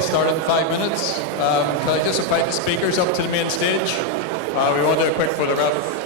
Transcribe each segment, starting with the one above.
get started in 5 minutes. Can I just invite the speakers up to the main stage? We want to do a quick photograph.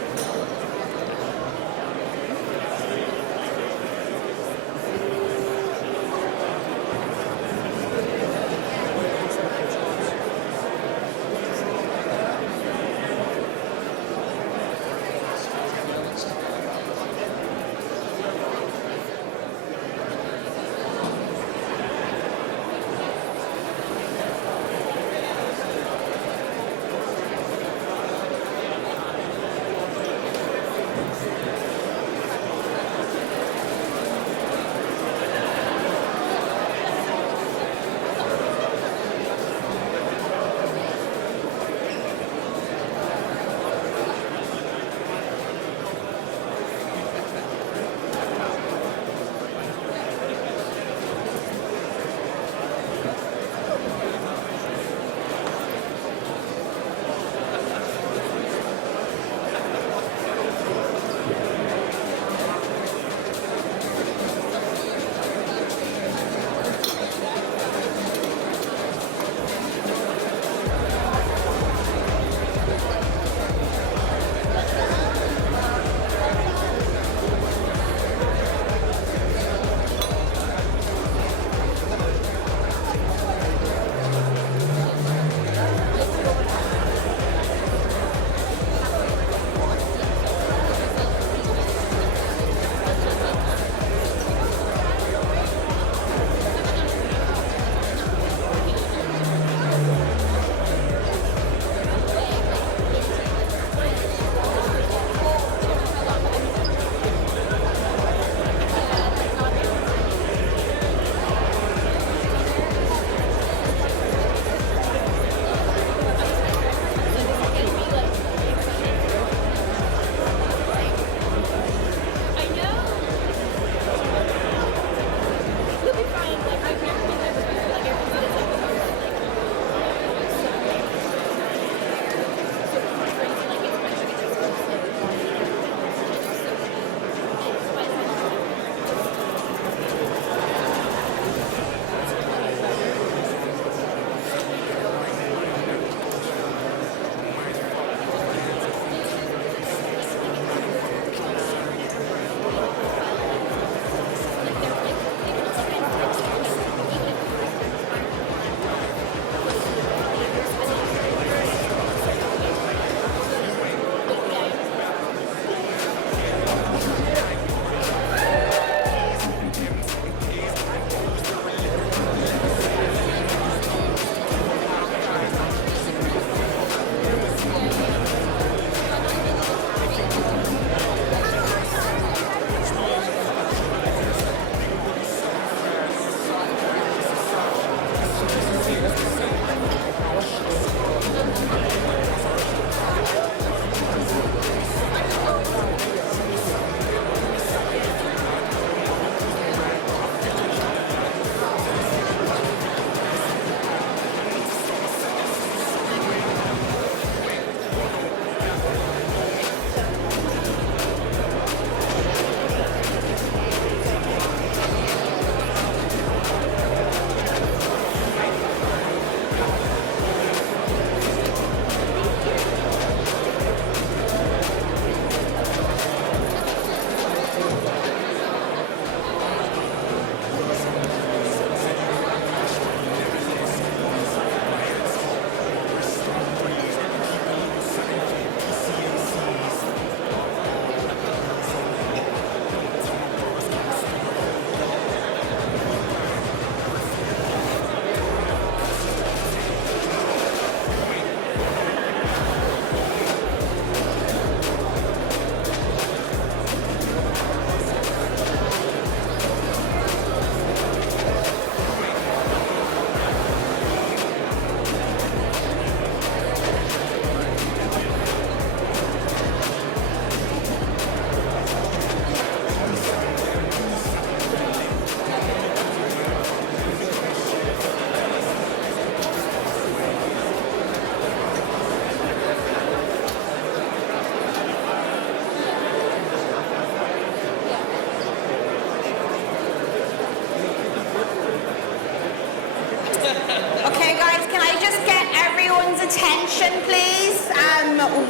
attention, please.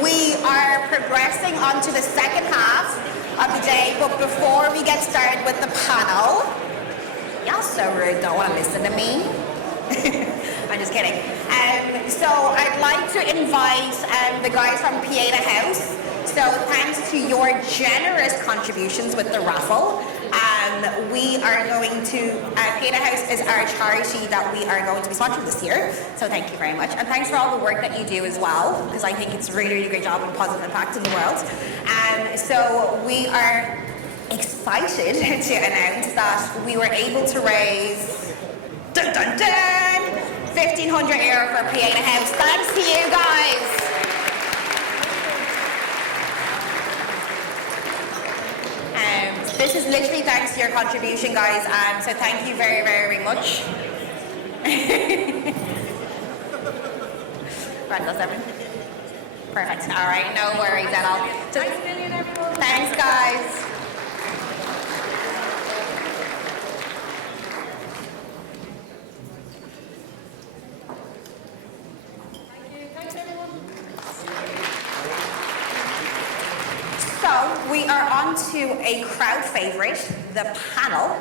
We are progressing on to the second half of the day, but before we get started with the panel, y'all so rude, don't want to listen to me. I'm just kidding. So I'd like to invite the guys from Pieta House. So thanks to your generous contributions with the raffle, we are going to, Pieta House is our charity that we are going to be sponsoring this year. So thank you very much. And thanks for all the work that you do as well, because I think it's a really, really great job and positive impact in the world. So we are excited to announce that we were able to raise, dun dun dun, €1,500 for Pieta House. Thanks to you guys. This is literally thanks to your contribution, guys, so thank you very, very, very much. Right, that's everything? Perfect. All right, no worries at all. Thanks a million, everyone. Thanks, guys. So we are on to a crowd favourite, the panel,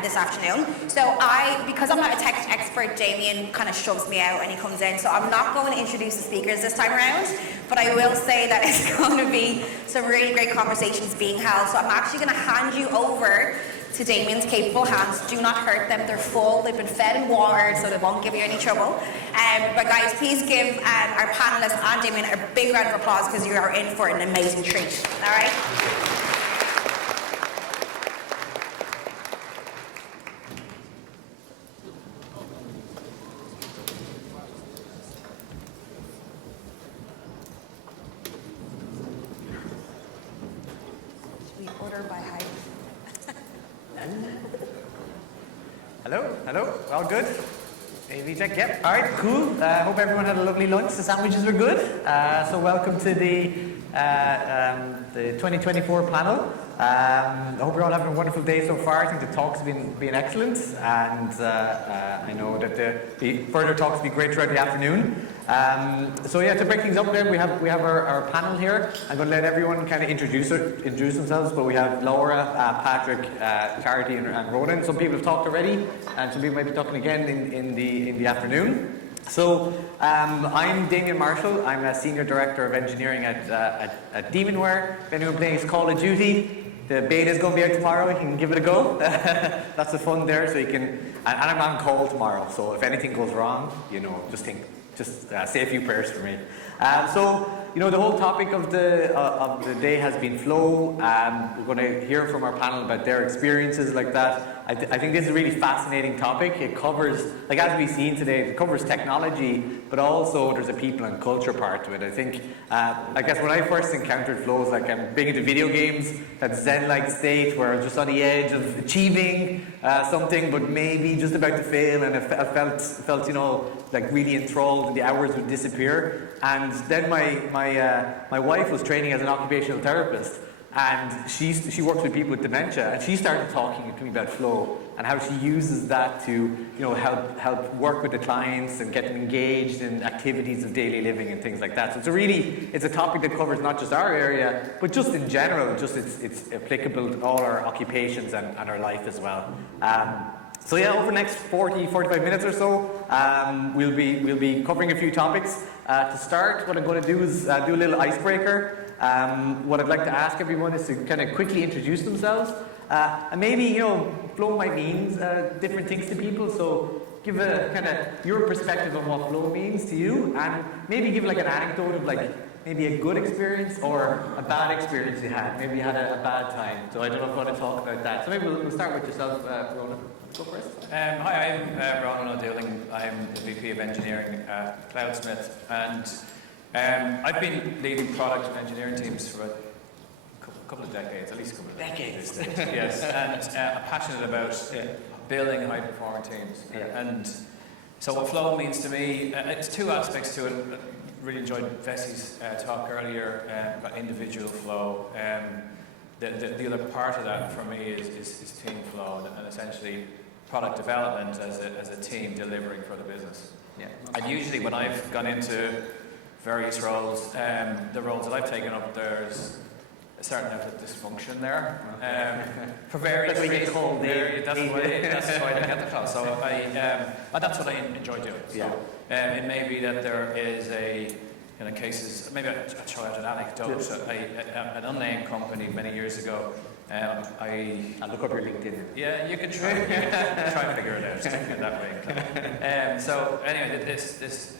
this afternoon. So because I'm not a tech expert, Damien kind of shoves me out when he comes in, so I'm not going to introduce the speakers this time around, but I will say that it's going to be some really great conversations being held. So I'm actually going to hand you over to Damien's capable hands. Do not hurt them, they're full, they've been fed and watered, so they won't give you any trouble. But guys, please give our panellists and Damien a big round of applause, because you are in for an amazing treat. All right? Should we order by height? Hello, all good? AV check, yep, all right, cool. Hope everyone had a lovely lunch. The sandwiches were good. So welcome to the 2024 panel. I hope you're all having a wonderful day so far. I think the talks have been excellent, and I know that the further talks will be great throughout the afternoon. So yeah, to break things up there, we have our panel here. I'm going to let everyone kind of introduce themselves, but we have Laura, Patrick, Charity, and Ronan. Some people have talked already, and some people might be talking again in the afternoon. So I'm Damien Marshall. I'm a Senior Director of Engineering at Demonware. If anyone plays Call of Duty, the beta is going to be out tomorrow. You can give it a go. That's the fun there. So you can, and I'm on call tomorrow. So if anything goes wrong, just say a few prayers for me. So the whole topic of the day has been flow. We're going to hear from our panel about their experiences like that. I think this is a really fascinating topic. It covers, like as we've seen today, it covers technology, but also there's a people and culture part to it. I think, I guess when I first encountered flow, it was like I'm big into video games, that zen-like state where I was just on the edge of achieving something, but maybe just about to fail, and I felt like really enthralled, and the hours would disappear. And then my wife was training as an occupational therapist, and she works with people with dementia, and she started talking to me about flow and how she uses that to help work with the clients and get them engaged in activities of daily living and things like that. So it's a topic that covers not just our area, but just in general, just it's applicable to all our occupations and our life as well. So yeah, over the next 45 minutes or so, we'll be covering a few topics. To start, what I'm going to do is do a little icebreaker. What I'd like to ask everyone is to kind of quickly introduce themselves. And maybe, flow might mean different things to people, so give a kind of your perspective on what flow means to you, and maybe give like an anecdote of like maybe a good experience or a bad experience you had. Maybe you had a bad time. So I don't know if you want to talk about that. So maybe we'll start with yourself, Ronan. Go first. Hi, I'm Ronan O'Dooling. I'm the VP of Engineering at Cloudsmith, and I've been leading product and engineering teams for a couple of decades, at least a couple of decades. Yes, and I'm passionate about building high-performing teams. Yeah. And so what flow means to me, it's two aspects to it. I really enjoyed Vesi's talk earlier about individual flow. The other part of that for me is team flow, and essentially product development as a team delivering for the business. Yeah. And usually when I've gone into various roles, the roles that I've taken up, there's a certain amount of dysfunction there. For various reasons. That's why they get the call. So that's what I enjoy doing. So, it may be that there is cases, maybe I'll throw out an anecdote. An unnamed company many years ago, I'll look up your LinkedIn. Yeah, you can try and figure it out. Stick it that way. So anyway, this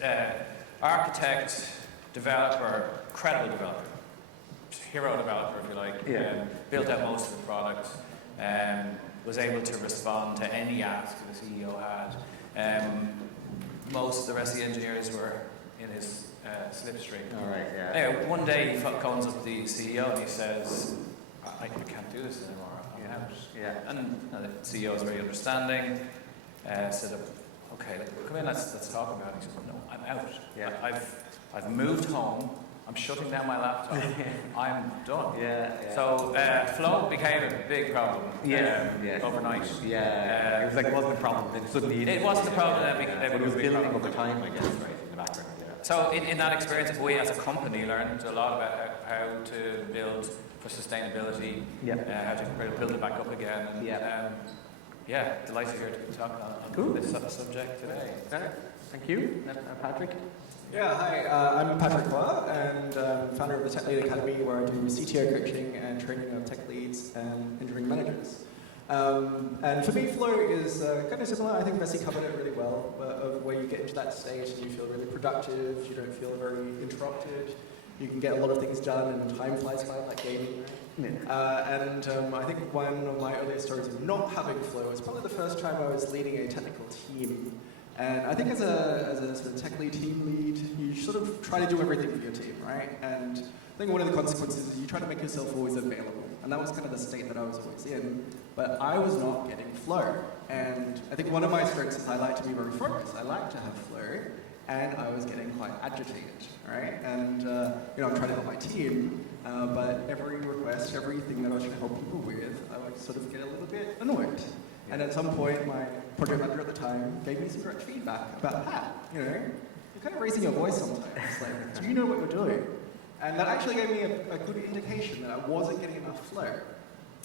architect, developer, credible developer, hero developer, if you like, built out most of the product, was able to respond to any ask the CEO had. Most of the rest of the engineers were in his slipstream. All right, yeah. Anyway, one day he calls up the CEO and he says, I can't do this anymore, I'm out. Yeah. And the CEO was very understanding, said, okay, come in, let's talk about it. He said, no, I'm out. Yeah. I've moved home, I'm shutting down my laptop, I'm done. Yeah. So flow became a big problem overnight. Yeah, it was like, it wasn't a problem, then suddenly... It wasn't a problem, but it was building over time, I guess, right, in the background. Yeah. So in that experience, we as a company learned a lot about how to build for sustainability, how to build it back up again. And, delighted here to talk on this subject today. Thank you. Patrick? Yeah, hi, I'm Patrick Hua, and founder of the Tech Lead Academy, where I do CTO coaching and training of tech leads and engineering managers. And for me, flow is kind of similar. I think Bessie covered it really well, of where you get into that stage and you feel really productive, you don't feel very interrupted, you can get a lot of things done and time flies by like gaming. I think one of my earliest stories of not having flow was probably the first time I was leading a technical team. And I think as a sort of tech lead, team lead, you sort of try to do everything for your team, right? And I think one of the consequences is you try to make yourself always available. And that was kind of the state that I was always in. But I was not getting flow. And I think one of my strengths is I like to be very focused. I like to have flow. And I was getting quite agitated, right? And, I'm trying to help my team. But every request, everything that I was trying to help people with, I would sort of get a little bit annoyed. And at some point, my project manager at the time gave me some direct feedback about, Pat, you're kind of raising your voice sometimes. Like, do you know what you're doing? And that actually gave me a good indication that I wasn't getting enough flow.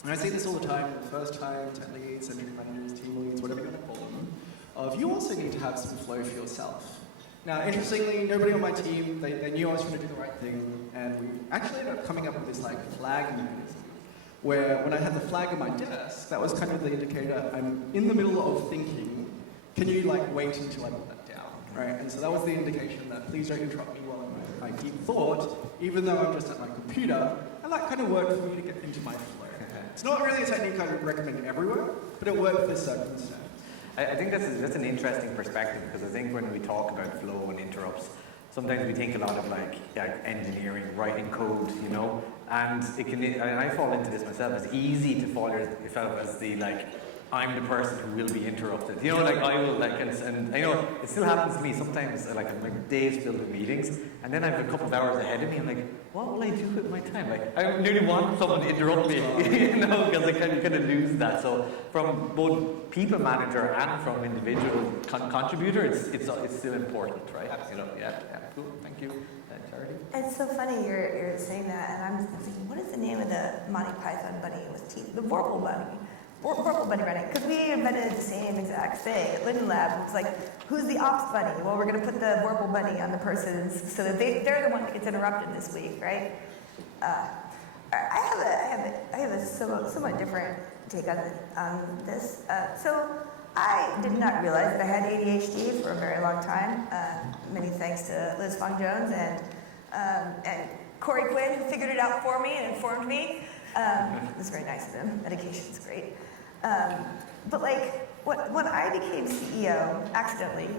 And I see this all the time, the first time tech leads, engineering managers, team leads, whatever you want to call them, you also need to have some flow for yourself. Now, interestingly, nobody on my team, they knew I was trying to do the right thing, and we actually ended up coming up with this flag mechanism, where when I had the flag on my desk, that was kind of the indicator, I'm in the middle of thinking, can you wait until I put that down, right? And so that was the indication that please don't interrupt me while I'm in my deep thought, even though I'm just at my computer, and that kind of worked for me to get into my flow. It's not really a technique I would recommend everywhere, but it worked for this circumstance. I think that's an interesting perspective, because I think when we talk about flow and interrupts, sometimes we think a lot of engineering, writing code, and it can. And I fall into this myself. It's easy to fall yourself as the I'm the person who will be interrupted. I will and I know it still happens to me sometimes. I'm days filled with meetings, and then I have a couple of hours ahead of me. I'm like, what will I do with my time? I really want someone to interrupt me, because I kind of lose that. So from both people manager and from individual contributor, it's still important, right? Cool. Thank you, Charity. It's so funny you're saying that, and I'm thinking, what is the name of the Monty Python bunny with teeth? The Vorpal bunny. Vorpal bunny running, because we invented the same exact thing at Linden Lab. It's like, who's the ops bunny? Well, we're going to put the Vorpal bunny on the person's, so that they're the one that gets interrupted this week, right? I have a somewhat different take on this. So I did not realize that I had ADHD for a very long time. Many thanks to Liz Fong-Jones and Corey Quinn, who figured it out for me and informed me. It was very nice of him. Medication's great. But when I became CEO accidentally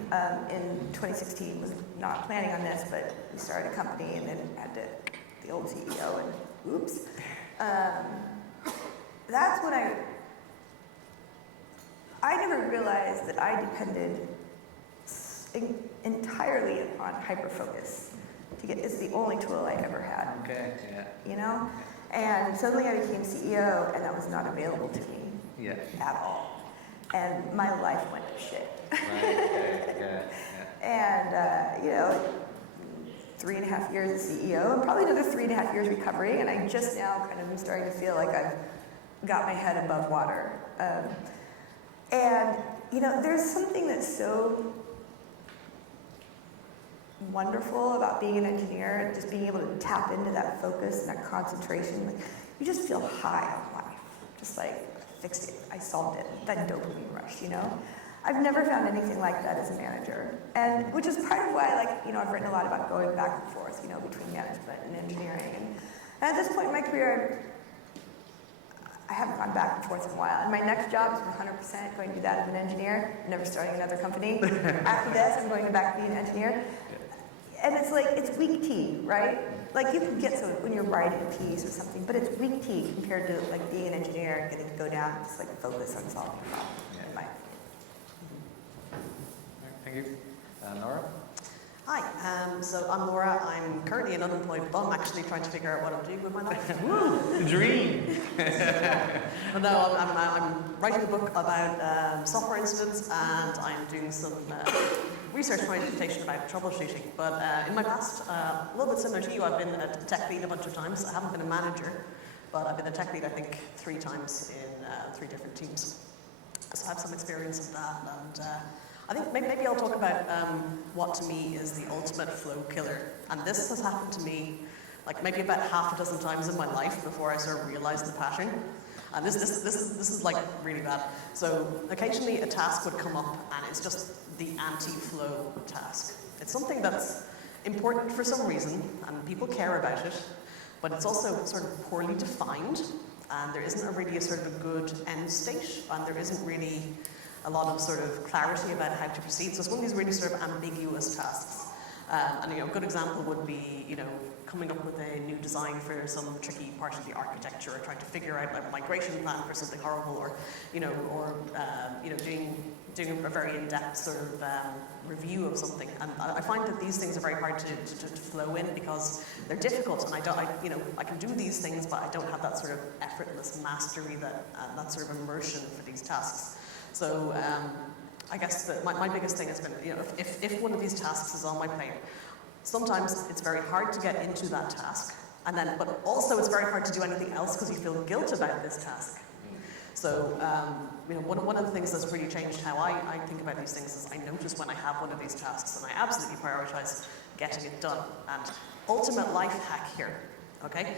in 2016, was not planning on this, but we started a company and then had the old CEO and oops. That's when I never realized that I depended entirely upon hyperfocus to get. It's the only tool I ever had. Okay. Yeah. And suddenly I became CEO, and that was not available to me at all. and my life went to shit. Right, okay, yeah. And, 3.5 years as CEO, and probably another 3.5 years recovering, and I just now kind of am starting to feel like I've got my head above water. There's something that's so wonderful about being an engineer, and just being able to tap into that focus and that concentration. Like, you just feel high on life, just like, I fixed it, I solved it, that dopamine rush, I've never found anything like that as a manager, and which is part of why, I've written a lot about going back and forth, between management and engineering. And at this point in my career, I haven't gone back and forth in a while. And my next job is 100% going to do that as an engineer, never starting another company. After this, I'm going back to be an engineer. And it's like, it's weak tea, right? Like, you can get so when you're writing a piece or something, but it's weak tea compared to being an engineer and getting to go down and just focus on solving problems. In my opinion. Thank you. Laura? Hi, so I'm Laura. I'm currently an unemployed bum, actually trying to figure out what I'm doing with my life. Woo, the dream. But no, I'm writing a book about software incidents, and I'm doing some research for my dissertation about troubleshooting. But in my past, a little bit similar to you, I've been a tech lead a bunch of times. I haven't been a manager, but I've been a tech lead, I think, 3 times in 3 different teams. So I have some experience of that, and I think maybe I'll talk about what to me is the ultimate flow killer. And this has happened to me maybe about half a dozen times in my life before I sort of realized the pattern. And this is really bad. So occasionally a task would come up and it's just the anti-flow task. It's something that's important for some reason and people care about it, but it's also sort of poorly defined, and there isn't really a sort of a good end state, and there isn't really a lot of sort of clarity about how to proceed. So it's one of these really sort of ambiguous tasks. And a good example would be, coming up with a new design for some tricky part of the architecture, or trying to figure out a migration plan for something horrible, or doing a very in-depth sort of review of something. And I find that these things are very hard to flow in because they're difficult, and I can do these things, but I don't have that sort of effortless mastery, that sort of immersion for these tasks. So I guess that my biggest thing has been, if one of these tasks is on my plate, sometimes it's very hard to get into that task, but also it's very hard to do anything else because you feel guilt about this task. So one of the things that's really changed how I think about these things is I notice when I have one of these tasks, and I absolutely prioritize getting it done. And ultimate life hack here. Okay,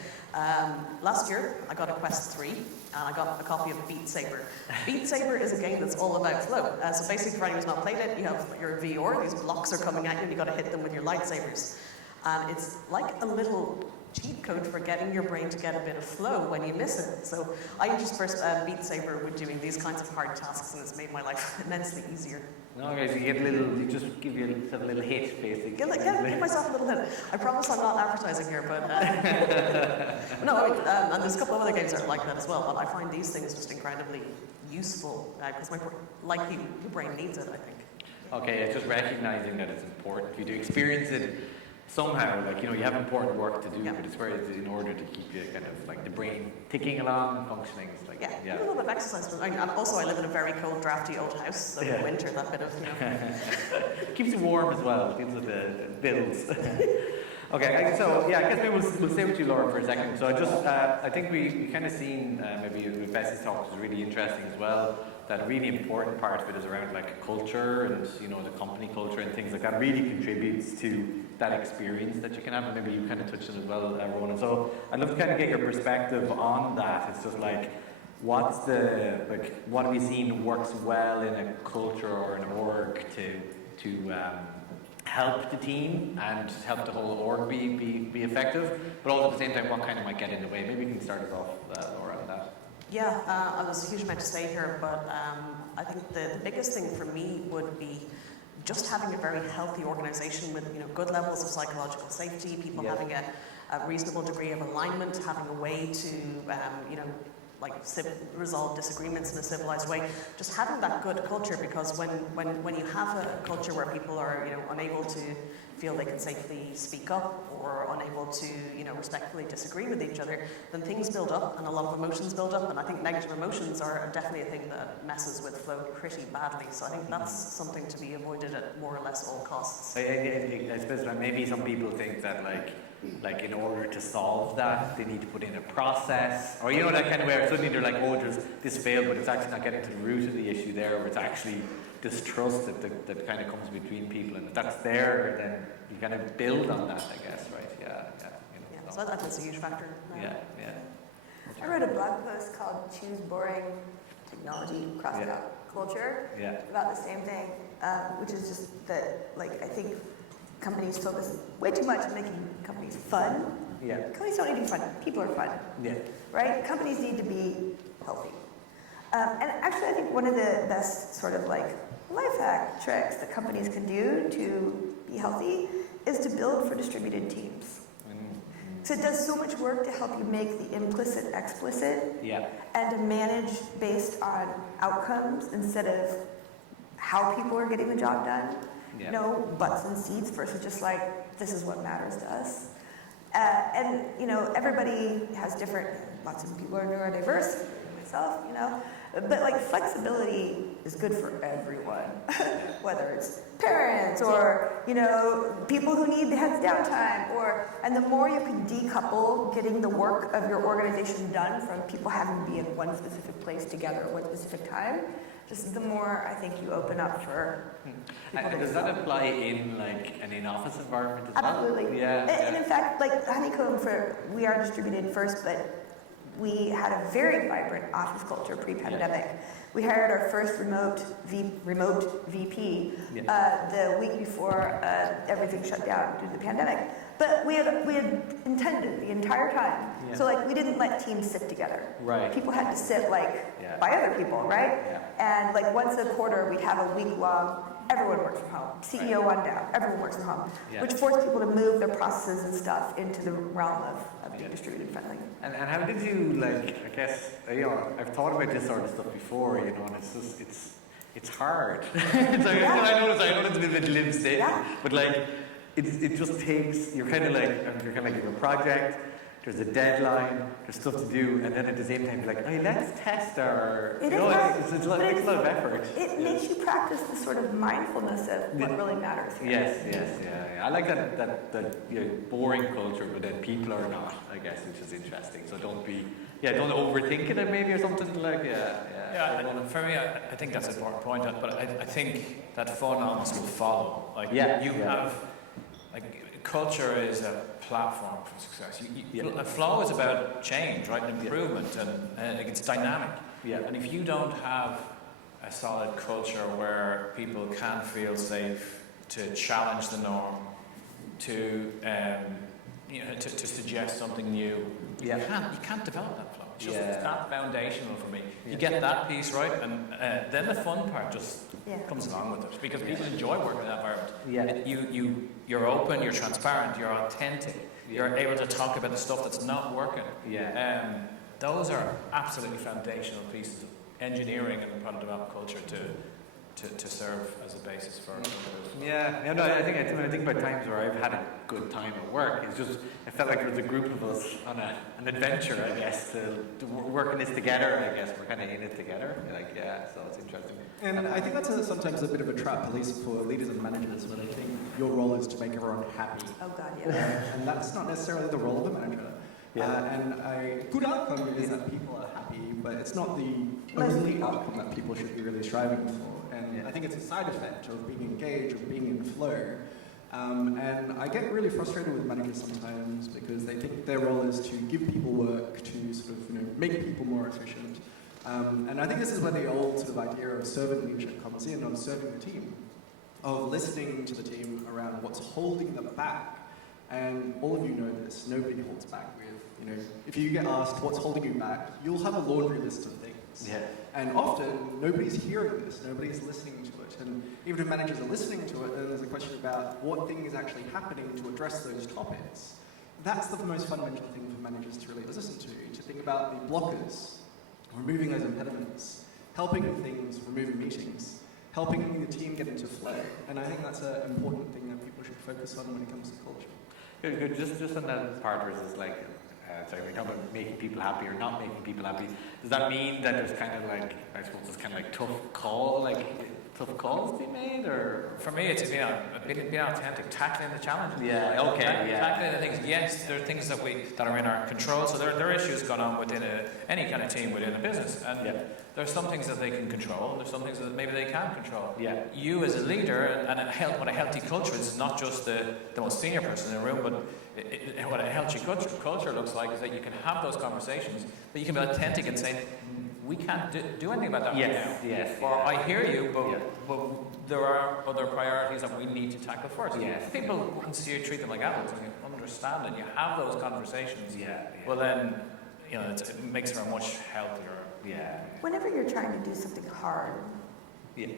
last year I got a Quest 3 and I got a copy of Beat Saber. Beat Saber is a game that's all about flow. So basically, for anyone who's not played it, you have your VR, these blocks are coming at you and you got to hit them with your lightsabers. And it's like a little cheat code for getting your brain to get a bit of flow when you miss it. So I interspersed Beat Saber with doing these kinds of hard tasks, and it's made my life immensely easier. No, guys, you just give yourself a little hit, basically. Give myself a little hit. I promise I'm not advertising here, but no, and there's a couple of other games that are like that as well, but I find these things just incredibly useful, because like you, your brain needs it, I think. Okay, it's just recognizing that it's important. You do experience it somehow, you have important work to do, but it's where it's in order to keep you kind of the brain ticking along, functioning. A little bit of exercise. And also, I live in a very cold, drafty old house, so in winter, that bit of, keeps you warm as well, deals with the bills. Okay, so I guess maybe we'll stay with you, Laura, for a second. So I think we kind of seen, maybe with Bessie's talk, which was really interesting as well, that a really important part of it is around culture and the company culture and things like that really contributes to that experience that you can have, and maybe you kind of touched on it as well, Ronan. So I'd love to kind of get your perspective on that. It's just what have you seen works well in a culture or an org to help the team and help the whole org be effective, but also at the same time what kind of might get in the way. Maybe you can start us off, Laura, on that. Yeah, there's a huge amount to say here, but I think the biggest thing for me would be just having a very healthy organization with good levels of psychological safety, people having a reasonable degree of alignment, having a way to resolve disagreements in a civilized way. Just having that good culture, because when you have a culture where people are unable to feel they can safely speak up or unable to, respectfully disagree with each other, then things build up and a lot of emotions build up. And I think negative emotions are definitely a thing that messes with flow pretty badly. So I think that's something to be avoided at more or less all costs. I suppose like maybe some people think that like in order to solve that, they need to put in a process, or that kind of way. Suddenly they're like, oh, this failed, but it's actually not getting to the root of the issue there, or it's actually distrust that kind of comes between people, and if that's there, then you kind of build on that, I guess, right? Yeah. So I think that's a huge factor. Yeah. I wrote a blog post called "Choose Boring Technology Cross Culture" about the same thing, which is just that, I think companies focus way too much on making companies fun. Yeah. Companies don't need to be fun. People are fun. Yeah. Right? Companies need to be healthy. And actually, I think one of the best sort of life hack tricks that companies can do to be healthy is to build for distributed teams. So it does so much work to help you make the implicit explicit, and to manage based on outcomes instead of how people are getting the job done. Butts and seats versus just this is what matters to us. And everybody has different. Lots of people are neurodiverse. Myself, but flexibility is good for everyone, whether it's parents or people who need the heads down time, and the more you can decouple getting the work of your organization done from people having to be in one specific place together at one specific time, just the more I think you open up for. And does that apply in an in-office environment as well? Absolutely. Yeah. And in fact, Honeycomb, we are distributed first, but we had a very vibrant office culture pre-pandemic. We hired our first remote VP the week before everything shut down due to the pandemic. But we had intended the entire time. So we didn't let teams sit together. Right. People had to sit by other people, right? And once a quarter we'd have a week long. Everyone works from home. CEO on down. Everyone works from home, which forced people to move their processes and stuff into the realm of being distributed friendly. And how did you I guess I've thought about this sort of stuff before, and it's just it's hard. I know it's a bit of a glib statement, but it just takes you're kind of you have a project. There's a deadline, there's stuff to do, and then at the same time, you're hey, let's test our. It takes a lot of effort. It makes you practice the sort of mindfulness of what really matters here. Yes. I like that boring culture, but then people are not, I guess, which is interesting. So don't overthink it maybe or something Yeah, for me, I think that's an important point, but I think that fun almost will follow. Culture is a platform for success. A flow is about change, right, and improvement, and it's dynamic. And if you don't have a solid culture where people can feel safe to challenge the norm, to suggest something new, you can't develop that flow. It's not foundational for me. You get that piece right, and then the fun part just comes along with it, because people enjoy working in that environment. You're open, you're transparent, you're authentic, you're able to talk about the stuff that's not working. Those are absolutely foundational pieces of engineering and product development culture to serve as a basis for. I think about times where I've had a good time at work, I felt like there was a group of us on an adventure, I guess, to working this together. I guess we're kind of in it together. So it's interesting. And I think that's sometimes a bit of a trap, at least for leaders and managers, when I think your role is to make everyone happy. Oh God, yeah. And that's not necessarily the role of a manager. And a good outcome is that people are happy, but it's not the only outcome that people should be really striving for. And I think it's a side effect of being engaged, of being in flow. And I get really frustrated with managers sometimes because they think their role is to give people work, to sort of make people more efficient. And I think this is where the old sort of idea of servant leadership comes in, of serving the team, of listening to the team around what's holding them back. And all of you know this, nobody holds back with, if you get asked what's holding you back, you'll have a laundry list of things. And often, nobody's hearing this, nobody's listening to it. And even if managers are listening to it, then there's a question about what thing is actually happening to address those topics. That's the most fundamental thing for managers to really listen to think about the blockers, removing those impediments, helping with things, removing meetings, helping the team get into flow. And I think that's an important thing that people should focus on when it comes to culture. Good, good. Just on that part versus like, sorry, we talk about making people happy or not making people happy. Does that mean that there's kind of like, I suppose it's kind of like tough calls to be made, or? For me, it's being authentic, tackling the challenges. Yeah, okay, Tackling the things. Yes, there are things that are in our control. So there are issues going on within any kind of team within a business, and there's some things that they can control. There's some things that maybe they can't control. Yeah. You as a leader, and what a healthy culture is not just the most senior person in the room, but what a healthy culture looks like is that you can have those conversations, but you can be authentic and say, we can't do anything about that right now. Yes. Or I hear you, but there are other priorities that we need to tackle first. Yes. People, once you treat them like adults and you understand and you have those conversations, Yeah. well then, it makes for a much healthier. Yeah. Whenever you're trying to do something hard, Yeah.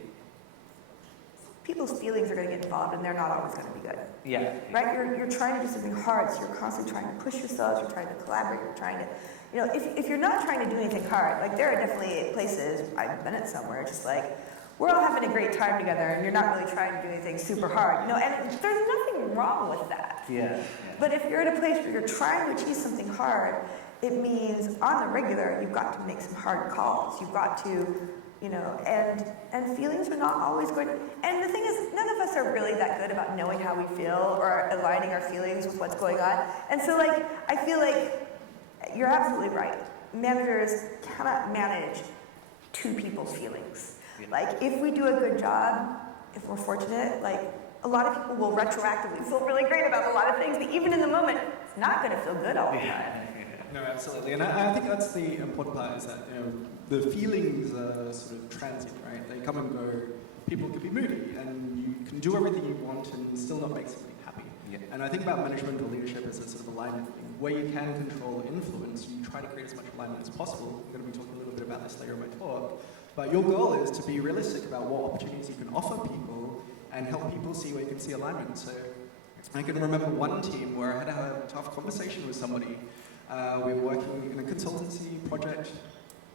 people's feelings are going to get involved, and they're not always going to be good. Yeah. Right? You're trying to do something hard, so you're constantly trying to push yourselves, you're trying to collaborate, you're trying to, if you're not trying to do anything hard, like there are definitely places, I've been at somewhere, just like, we're all having a great time together, and you're not really trying to do anything super hard, and there's nothing wrong with that. Yeah. But if you're at a place where you're trying to achieve something hard, it means on the regular, you've got to make some hard calls. You've got to, and feelings are not always going to, and the thing is, none of us are really that good about knowing how we feel or aligning our feelings with what's going on. And so, I feel like you're absolutely right. Managers cannot manage two people's feelings. Yeah. If we do a good job, if we're fortunate, a lot of people will retroactively feel really great about a lot of things, but even in the moment, it's not going to feel good all the time. No, absolutely, and I think that's the important part, is that the feelings are sort of transient, right? They come and go. People can be moody, and you can do everything you want and still not make somebody happy. Yeah. And I think about management or leadership as a sort of alignment thing. Where you can control or influence, you try to create as much alignment as possible. We're going to be talking a little bit about this later in my talk. But your goal is to be realistic about what opportunities you can offer people and help people see where you can see alignment. So I can remember one team where I had to have a tough conversation with somebody. We were working in a consultancy project.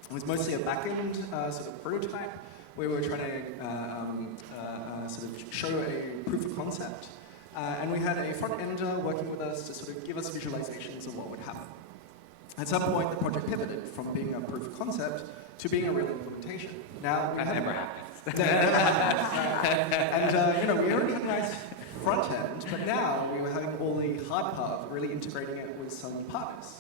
It was mostly a back-end sort of prototype where we were trying to sort of show a proof of concept. And we had a front-ender working with us to sort of give us visualizations of what would happen. At some point, the project pivoted from being a proof of concept to being a real implementation. Now, That never happens. And we already had a nice front end, but now we were having all the hard part, really integrating it with some partners.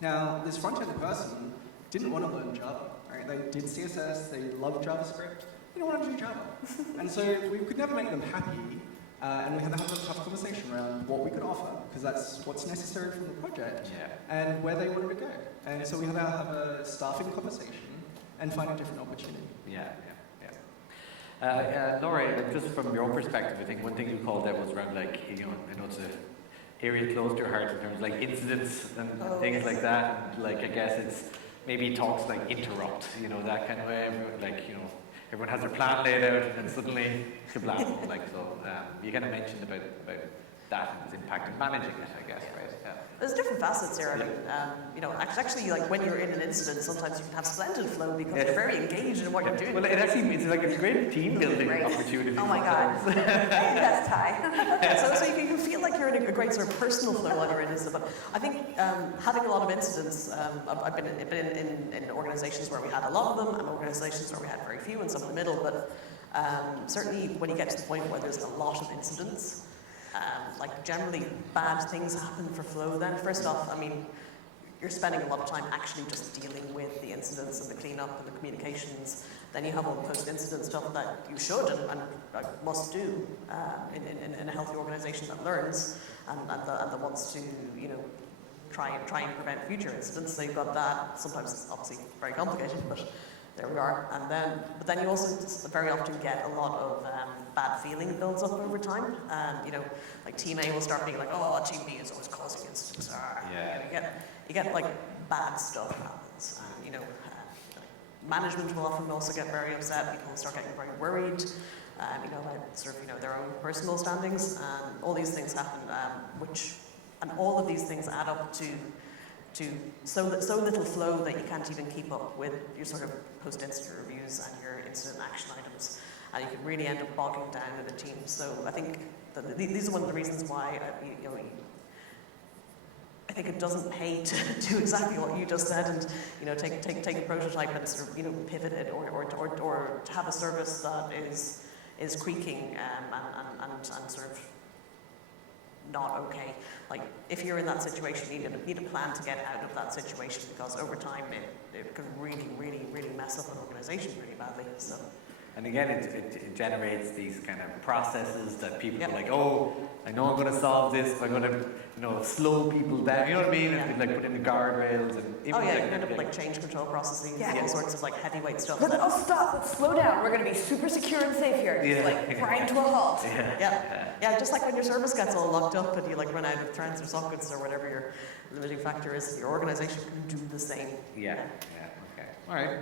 Now, this front-end person didn't want to learn Java, right? They did CSS, they loved JavaScript, they didn't want to do Java. And so we could never make them happy, and we had to have a tough conversation around what we could offer, because that's what's necessary from the project, and where they wanted to go. And so we had to have a staffing conversation and find a different opportunity. Laura, just from your own perspective, I think one thing you called out was around I know it's an area close to your heart in terms of incidents and things like that. And, I guess it's maybe talks interrupt, that kind of way. Everyone has their plan laid out and then suddenly kablam. You kind of mentioned about that and its impact of managing it, I guess, right? Yeah. There's different facets here. Actually, when you're in an incident, sometimes you can have splendid flow because you're very engaged in what you're doing. Well, it's a great team building opportunity. Oh my God. That's Ty. So you can feel like you're in a great sort of personal flow while you're in this. But I think having a lot of incidents, I've been in organizations where we had a lot of them and organizations where we had very few and some in the middle. But certainly when you get to the point where there's a lot of incidents, generally bad things happen for flow then. First off, you're spending a lot of time actually just dealing with the incidents and the cleanup and the communications. Then you have all the post-incident stuff that you should and must do in a healthy organization that learns and that wants to, try and prevent future incidents. So you've got that. Sometimes it's obviously very complicated, but there we are. But then you also very often get a lot of bad feeling builds up over time. Team A will start being like, oh, Team B is always causing incidents. You get bad stuff happens. Management will often also get very upset. People start getting very worried. About their own personal standings. All these things happen, and all of these things add up to so little flow that you can't even keep up with your sort of post-incident reviews and your incident action items, and you can really end up bogging down in the team. So I think that these are one of the reasons why I think it doesn't pay to do exactly what you just said, and take a prototype and sort of pivot it, or to have a service that is creaking and sort of not okay. Like, if you're in that situation, you need a plan to get out of that situation, because over time it can really, really, really mess up an organization really badly. So. And again, it generates these kind of processes that people are like, oh, I know I'm going to solve this. I'm going to, slow people down. You know what I mean? And like put in the guardrails and. You end up with like change control processes, all sorts of like heavyweight stuff. Stop! Let's slow down. We're going to be super secure and safe here. Just like grind to a halt. Yeah, just like when your service gets all locked up and you like run out of threads or sockets or whatever your limiting factor is, your organization can do the same. Okay. All right.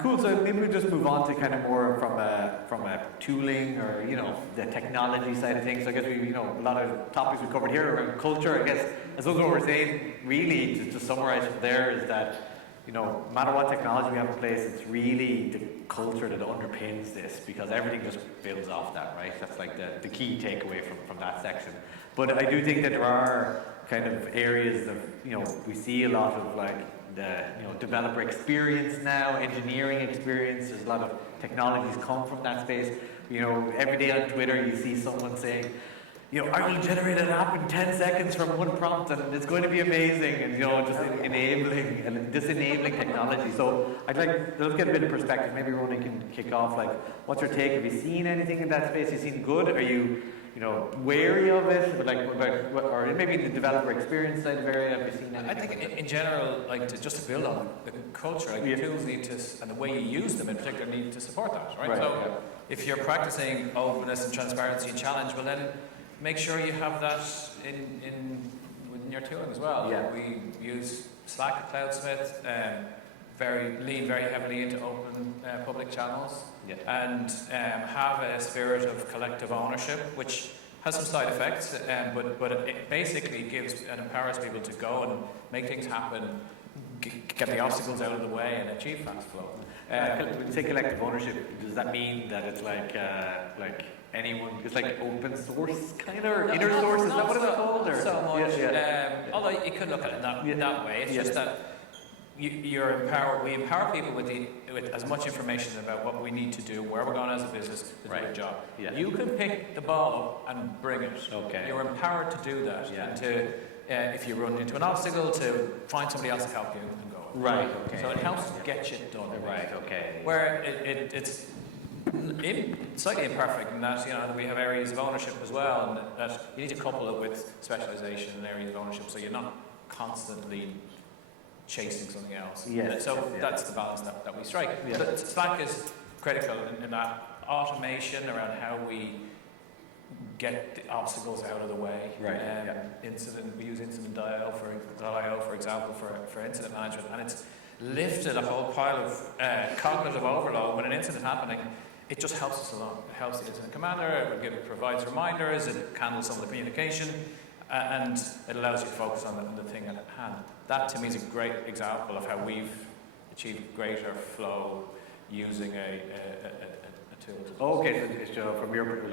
Cool. So maybe we'll just move on to kind of more from a tooling or the technology side of things. So I guess we a lot of topics we covered here around culture. I guess what we're saying really to summarize from there is that no matter what technology we have in place, it's really the culture that underpins this, because everything just builds off that, right? That's like the key takeaway from that section. But I do think that there are kind of areas of we see a lot of like the developer experience now, engineering experience. There's a lot of technologies come from that space. Every day on Twitter you see someone saying, I will generate an app in 10 seconds from one prompt, and it's going to be amazing, and just enabling technology. So let's get a bit of perspective. Maybe Ronnie can kick off. Like, what's your take? Have you seen anything in that space? Have you seen good? Are you wary of it? Or maybe the developer experience side of area, have you seen anything? I think in general, just to build on the culture, the tools need to, and the way you use them in particular, need to support that, right? So if you're practicing openness and transparency and challenge, well then make sure you have that within your tooling as well. Yeah. We use Slack at Cloudsmith, lean very heavily into open public channels, and have a spirit of collective ownership, which has some side effects, but it basically gives and empowers people to go and make things happen, get the obstacles out of the way, and achieve fast flow. When you say collective ownership, does that mean that it's like anyone, it's like open source kind of, or inner source, is that what it's called? Not or? so much. Yeah. Although you could look at it that way. It's just that we empower people with as much information about what we need to do, where we're going as a business to do a job. Yeah. You can pick the ball up and bring it. Okay. You're empowered to do that, and to if you run into an obstacle, to find somebody else to help you and go. Right. Okay. So it helps get shit done. Right. Okay. Where it's slightly imperfect in that that we have areas of ownership as well, and that you need to couple it with specialization in areas of ownership, so you're not constantly chasing something else. Yes. So that's the balance that we strike. Yeah. So Slack is critical in that automation around how we get the obstacles out of the way. Right. We use Incident.io for example for incident management, and it's lifted a whole pile of cognitive overload when an incident happening. It just helps us along. It helps the incident commander, it provides reminders, it handles some of the communication, and it allows you to focus on the thing at hand. That to me is a great example of how we've achieved greater flow using a tool. Okay, so from your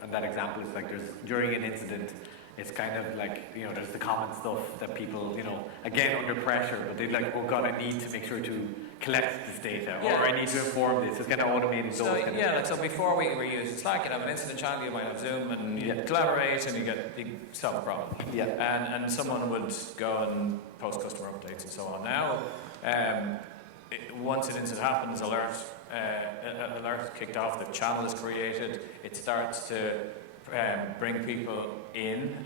on that example, it's like during an incident, it's kind of like, there's the common stuff that people, again, under pressure, but they're like, oh God, I need to make sure to collect this data, or I need to inform this. It's kind of automated. So before we were using Slack, you'd have an incident channel, you might have Zoom, and you collaborate, and you solve a problem. Yeah. And someone would go and post customer updates and so on. Now, once an incident happens, alert kicked off, the channel is created, it starts to bring people in.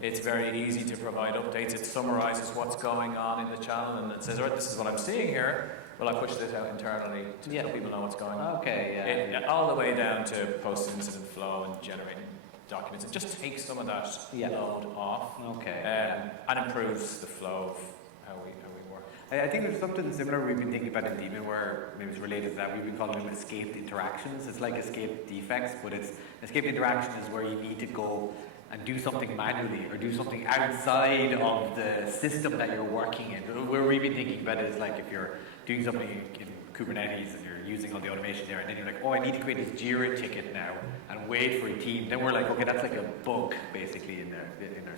It's very easy to provide updates. It summarizes what's going on in the channel, and it says, all right, this is what I'm seeing here. Well, I push this out internally to let people know what's going on. Okay, All the way down to post-incident flow and generating documents. It just takes some of that load off. And improves the flow of how we work. I think there's something similar we've been thinking about in Demon, where maybe it's related to that. We've been calling them escaped interactions. It's like escaped defects, but it's escaped interaction is where you need to go and do something manually or do something outside of the system that you're working in. Where we've been thinking about it is like if you're doing something in Kubernetes and you're using all the automation there, and then you're like, oh, I need to create a Jira ticket now and wait for a team. Then we're like, okay, that's like a bug basically in there.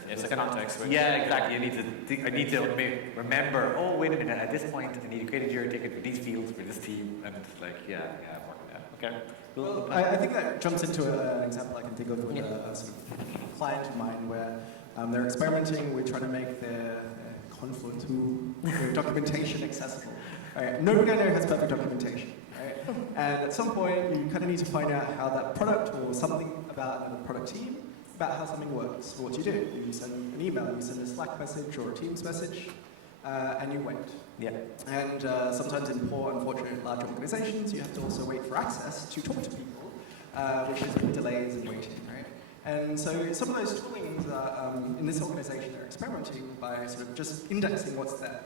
It's a context switch. Yeah, exactly. I need to remember. Oh, wait a minute. At this point, I need to create a Jira ticket with these fields for this team, and it's like, yeah, I'm working out. Okay. Well, I think that jumps into an example I can think of with a sort of client of mine where they're experimenting with trying to make their Confluent tool, their documentation accessible. Right? Nobody I know has perfect documentation. Right? And at some point, you kind of need to find out how that product or something about the product team, about how something works. So what do? You send an email, you send a Slack message or a Teams message, and you wait. Yeah. And sometimes in poor, unfortunate large organizations, you have to also wait for access to talk to people, which is with delays and waiting, right? And so some of those toolings in this organization are experimenting by sort of just indexing what's there.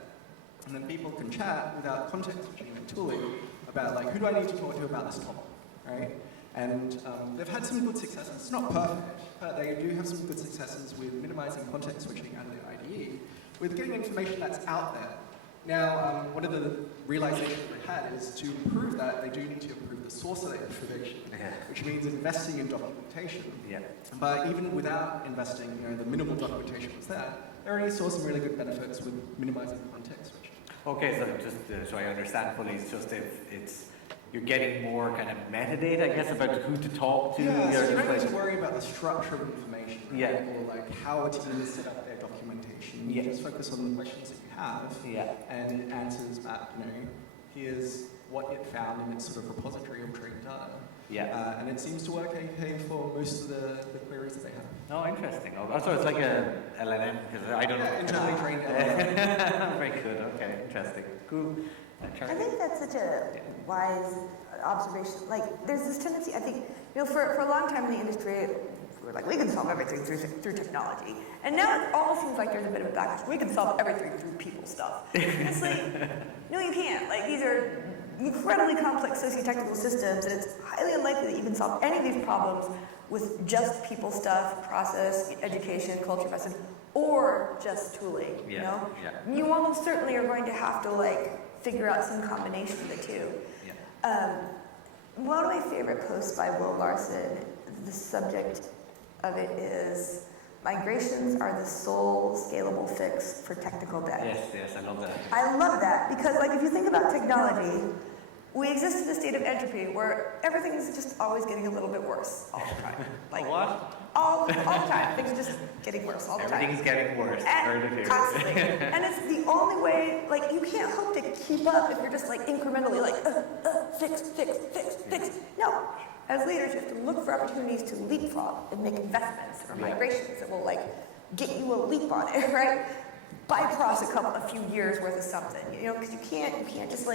And then people can chat without context switching and tooling about like, who do I need to talk to about this topic, right? And they've had some good successes. It's not perfect, but they do have some good successes with minimizing context switching out of the IDE, with getting information that's out there. Now, one of the realizations we had is to improve that, they do need to improve the source of that information, which means investing in documentation. Yeah. But even without investing, the minimal documentation was there. They already saw some really good benefits with minimizing context switching. Okay, so just so I understand fully, it's just if it's you're getting more kind of metadata, I guess, about who to talk to. Yeah, so you don't need like, to worry about the structure of information, right? Yeah. Or like how a team has set up their documentation. You just focus on the questions that you have, and it answers back, here's what it found in its sort of repository of trained data. Yeah. And it seems to work okay for most of the queries that they have. Oh, interesting. Oh, so it's like a LLM, because I don't know. Internally trained LLM. Very good. Okay, interesting. Cool. I think that's such a wise observation. Like, there's this tendency, I think, for a long time in the industry, we're like, we can solve everything through technology. And now it almost seems like there's a bit of a backlash. We can solve everything through people stuff. And it's like, no, you can't. Like, these are incredibly complex socio-technical systems, and it's highly unlikely that you can solve any of these problems with just people stuff, process, education, culture investment, or just tooling, Yeah. You almost certainly are going to have to, figure out some combination of the two. Yeah. One of my favorite posts by Will Larson, the subject of it is, migrations are the sole scalable fix for technical debt. Yes, I love that. I love that because, if you think about technology, we exist in a state of entropy where everything is just always getting a little bit worse all the time. What? All the time. Things are just getting worse all the time. Everything's getting worse. And constantly. And it's the only way, you can't hope to keep up if you're just incrementally fix. No. As leaders, you have to look for opportunities to leapfrog and make investments or migrations that will get you a leap on it, right? Bypass a few years worth of something, because you can't just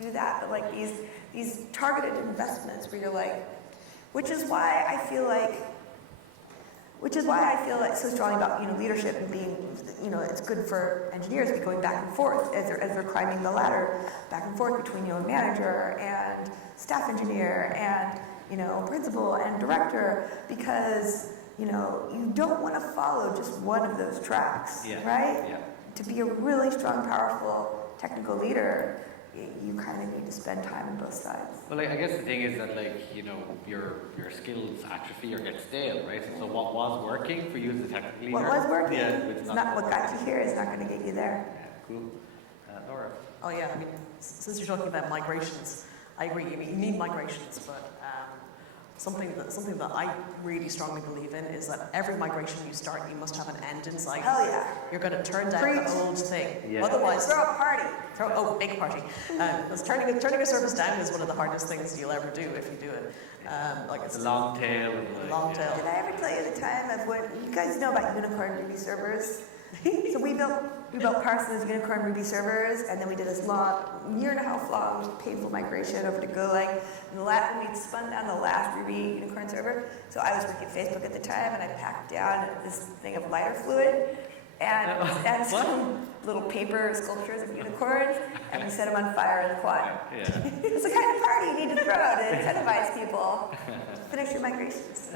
do that. But these targeted investments where you're which is why I feel so strongly about leadership and being it's good for engineers to be going back and forth as they're climbing the ladder back and forth between a manager and staff engineer and principal and director, because you don't want to follow just one of those tracks, right? Yeah. To be a really strong, powerful technical leader, you kind of need to spend time on both sides. Well, I guess the thing is that, your skills atrophy or get stale, right? So what was working for you as a technical leader? What was working? Yeah, it's not what got you here is not going to get you there. Yeah, cool. Laura? Oh yeah, since you're talking about migrations, I agree. You need migrations, but something that I really strongly believe in is that every migration you start, you must have an end in sight. Hell yeah. You're going to turn down the old thing. Yeah. Otherwise, throw a party. Big party. Because turning a service down is one of the hardest things you'll ever do if you do it. It's a long tail. Long tail. Did I ever tell you the time of when you guys know about Unicorn Ruby servers? So we built Parsons Unicorn Ruby servers, and then we did this year and a half long painful migration over to Golang. And we spun down the last Ruby Unicorn server. So I was working at Facebook at the time, and I packed down this thing of lighter fluid and some little paper sculptures of unicorns, and we set them on fire in the quad. Yeah. It's the kind of party you need to throw to incentivize people to finish your migrations.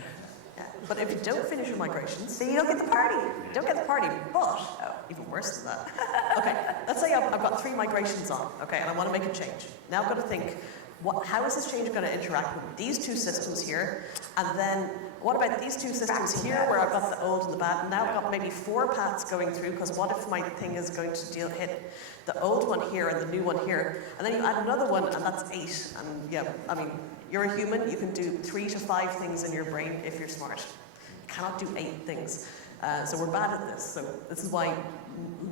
Yeah. But if you don't finish your migrations, So you don't get the party. you don't get the party. But even worse than that. Okay, let's say I've got 3 migrations on, okay, and I want to make a change. Now I've got to think, how is this change going to interact with these 2 systems here? And then what about these 2 systems here where I've got the old and the bad? And now I've got maybe 4 paths going through, because what if my thing is going to hit the old one here and the new one here? And then you add another one, and that's 8. And yeah, I mean, you're a human, you can do 3 to 5 things in your brain if you're smart. You cannot do 8 things. So we're bad at this. So this is why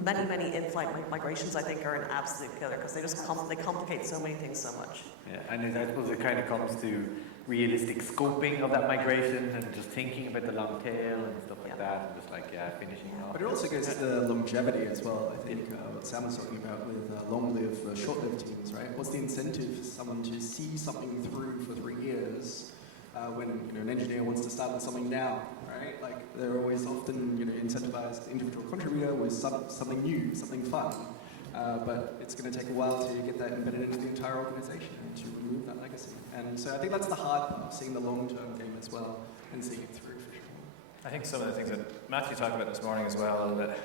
many in-flight migrations, I think, are an absolute killer, because they complicate so many things so much. Yeah, and I suppose it kind of comes to realistic scoping of that migration and just thinking about the long tail and stuff like that, and just like finishing off. But it also goes to the longevity as well. I think what Sam was talking about with long-lived, short-lived teams, right? What's the incentive for someone to see something through for 3 years when an engineer wants to start with something now, right? Like they're always often incentivized individual contributor with something new, something fun. But it's going to take a while to get that embedded into the entire organization and to remove that legacy. And so I think that's the hard part, seeing the long-term game as well and seeing it through for sure. I think some of the things that Matthew talked about this morning as well, that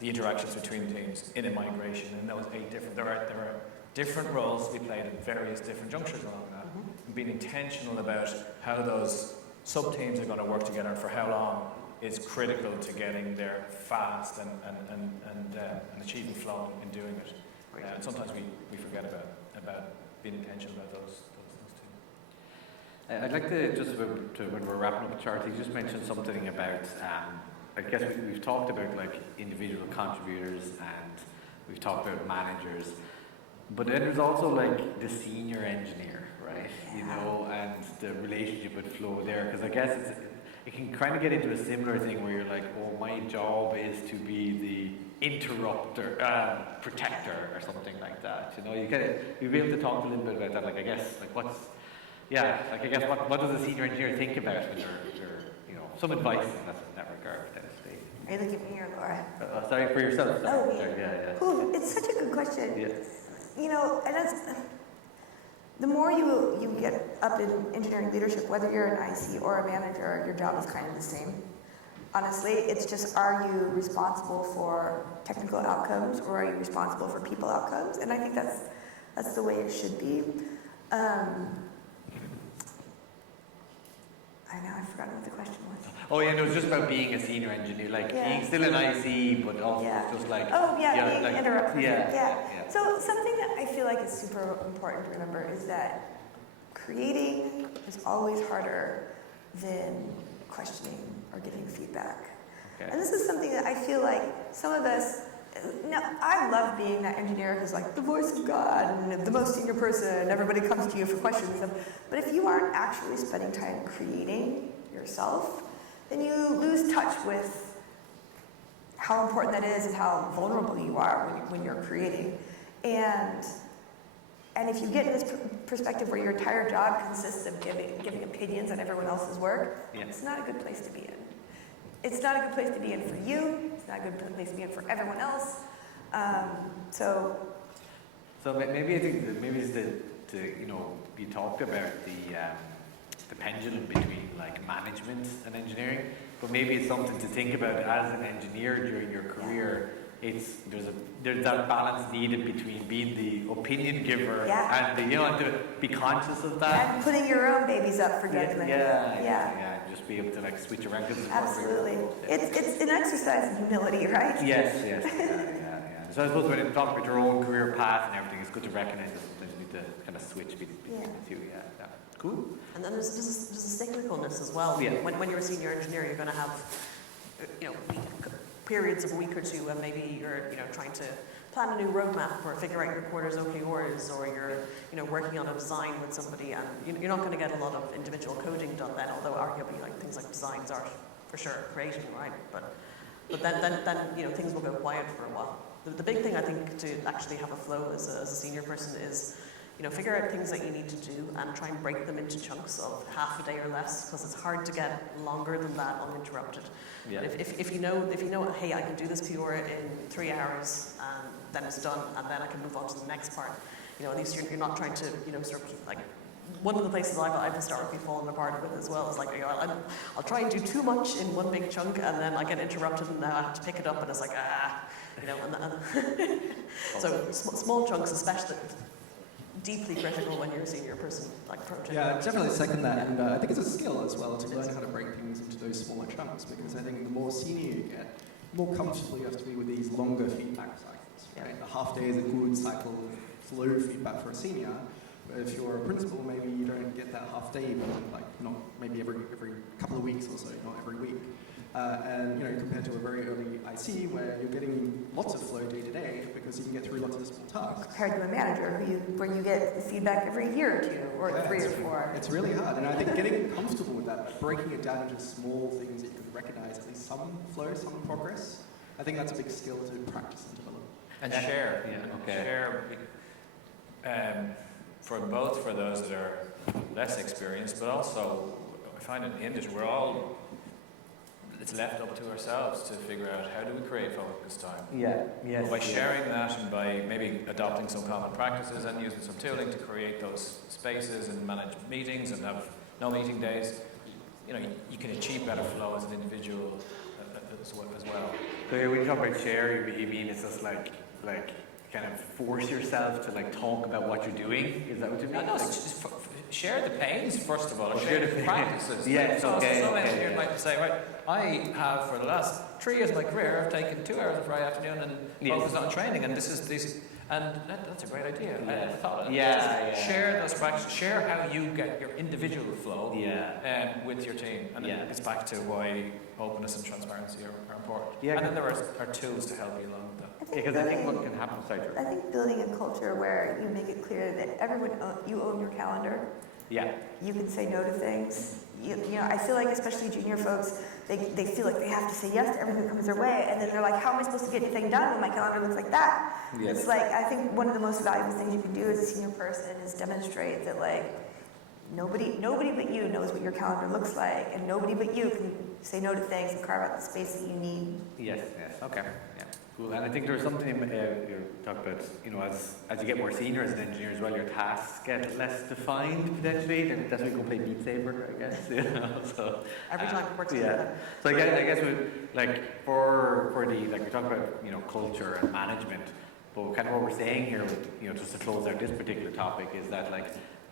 the interactions between teams in a migration, and those 8 different, there are different roles to be played at various different junctures along that. And being intentional about how those sub-teams are going to work together and for how long is critical to getting there fast and achieving flow in doing it. And sometimes we forget about being intentional about those two. I'd like to just, when we're wrapping up, Charlie, just mention something about, I guess we've talked about like individual contributors and we've talked about managers, but then there's also like the senior engineer, right? And the relationship with flow there, because I guess it can kind of get into a similar thing where you're like, oh, my job is to be the interrupter, protector, or something like that. You'll be able to talk a little bit about that. Like, I guess, like, what does a senior engineer think about when you're some advice in that regard, potentially. Are you looking at me or Laura? Sorry, for yourself. Oh, me. Sorry, yeah. Ooh, it's such a good question. Yeah. And that's, the more you get up in engineering leadership, whether you're an IC or a manager, your job is kind of the same. Honestly, it's just, are you responsible for technical outcomes or are you responsible for people outcomes? And I think that's the way it should be. I know, I've forgotten what the question was. Oh yeah, no, it's just about being a senior engineer, like being still an IC, but also just like being interrupted. Yeah. So something that I feel like is super important to remember is that creating is always harder than questioning or giving feedback. Okay. And this is something that I feel like some of us. I love being that engineer who's like the voice of God and the most senior person. Everybody comes to you for questions and stuff. But if you aren't actually spending time creating yourself, then you lose touch with how important that is and how vulnerable you are when you're creating. And if you get in this perspective where your entire job consists of giving opinions on everyone else's work, it's not a good place to be in. It's not a good place to be in for you. It's not a good place to be in for everyone else. So maybe I think that maybe it's you talked about the pendulum between like management and engineering, but maybe it's something to think about as an engineer during your career. There's that balance needed between being the opinion giver and to be conscious of that. And putting your own babies up for judgment. Yeah. Just be able to like switch around. Absolutely. It's an exercise in humility, right? Yes. Yeah. So I suppose when you talk about your own career path and everything, it's good to recognize that sometimes you need to kind of switch between the two. Yeah. Cool. And then there's a cyclicalness as well. Yeah. When you're a senior engineer, you're going to have periods of a week or two, and maybe you're trying to plan a new roadmap or figure out your quarters OKRs, or you're working on a design with somebody, and you're not going to get a lot of individual coding done then. Although arguably things like designs are for sure creating, right? But then things will go quiet for a while. The big thing I think to actually have a flow as a senior person is figure out things that you need to do and try and break them into chunks of half a day or less, because it's hard to get longer than that uninterrupted. Yeah. If you know, hey, I can do this PR in 3 hours, and then it's done, and then I can move on to the next part. At least you're not trying to sort of keep one of the places I've historically fallen apart with as well is like, I'll try and do too much in one big chunk, and then I get interrupted, and now I have to pick it up, and it's like, so small chunks, especially, deeply critical when you're a senior person, like approaching. Yeah, definitely second that, and I think it's a skill as well to learn how to break things into those smaller chunks, because I think the more senior you get, the more comfortable you have to be with these longer feedback cycles, right? A half day is a good cycle of flow feedback for a senior, but if you're a principal, maybe you don't get that half day, but like not maybe every couple of weeks or so, not every week. And compared to a very early IC where you're getting lots of flow day to day because you can get through lots of the small tasks. Compared to a manager where you get feedback every year or two, or 3 or 4. It's really hard, and I think getting comfortable with that, breaking it down into small things that you can recognize, at least some flow, some progress, I think that's a big skill to practice and develop. And share. Share for both for those that are less experienced, but also I find in the industry it's left up to ourselves to figure out how do we create focus time. Yes. By sharing that and by maybe adopting some common practices and using some tooling to create those spaces and manage meetings and have no meeting days, you can achieve better flow as an individual as well. So when you talk about share, you mean it's just like kind of force yourself to like talk about what you're doing? Is that what you mean? No, just share the pains first of all, or Oh, share share the the practices. Yes, so okay, some okay, engineers yeah. might say, right, I have for the last 3 years of my career, I've taken 2 hours of Friday afternoon and focused on training, and that's a great idea. I thought of it. Share those practices, share how you get your individual flow with your team, and it gets back to why openness and transparency are important. And then there are tools to help you along with that. Because I think what can happen, I think building a culture where you make it clear that everyone you own your calendar. Yeah. You can say no to things. I feel like especially junior folks, they feel like they have to say yes to everything that comes their way, and then they're like, how am I supposed to get anything done when my calendar looks like that? Yes. It's like, I think one of the most valuable things you can do as a senior person is demonstrate that like, nobody but you knows what your calendar looks like, and nobody but you can say no to things and carve out the space that you need. Yes. Okay. Yeah. Cool. And I think there's something you talk about, as you get more senior as an engineer as well, your tasks get less defined potentially. And that's why you go play Beat Saber, I guess. So Every time it works. So I guess for the we talk about culture and management, but kind of what we're saying here, just to close out this particular topic, is that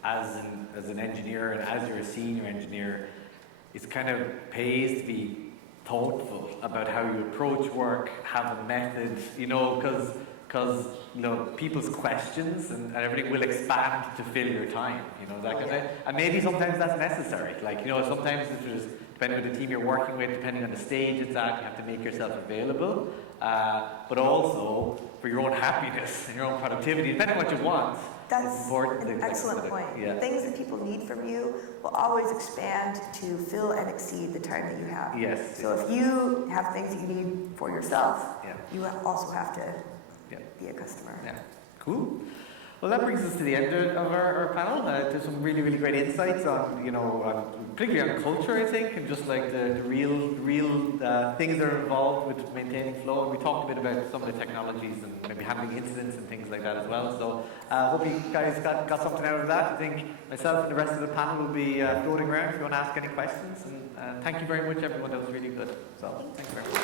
as an engineer and as you're a senior engineer, it kind of pays to be thoughtful about how you approach work, have a method, because people's questions and everything will expand to fill your time, and maybe sometimes that's necessary. Sometimes it's just depending on the team you're working with, depending on the stage it's at, you have to make yourself available, but also for your own happiness and your own productivity, depending on what you want. That's an excellent point. Yeah. Things that people need from you will always expand to fill and exceed the time that you have. Yes. So if you have things that you need for yourself, Yeah. you also have to be a customer. Yeah. Cool. Well, that brings us to the end of our panel. To some really, really great insights on, particularly on culture, I think, and just like the real things that are involved with maintaining flow. And we talked a bit about some of the technologies and maybe handling incidents and things like that as well. So hope you guys got something out of that. I think myself and the rest of the panel will be floating around if you want to ask any questions. And thank you very much, everyone. That was really good. So thanks very much.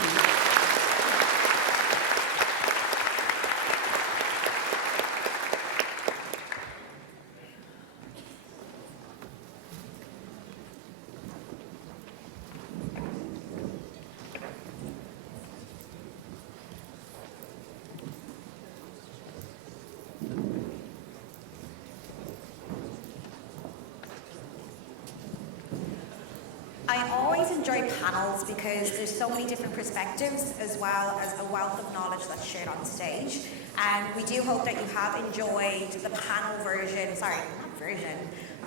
I always enjoy panels because there's so many different perspectives as well as a wealth of knowledge that's shared on stage. And we do hope that you have enjoyed the panel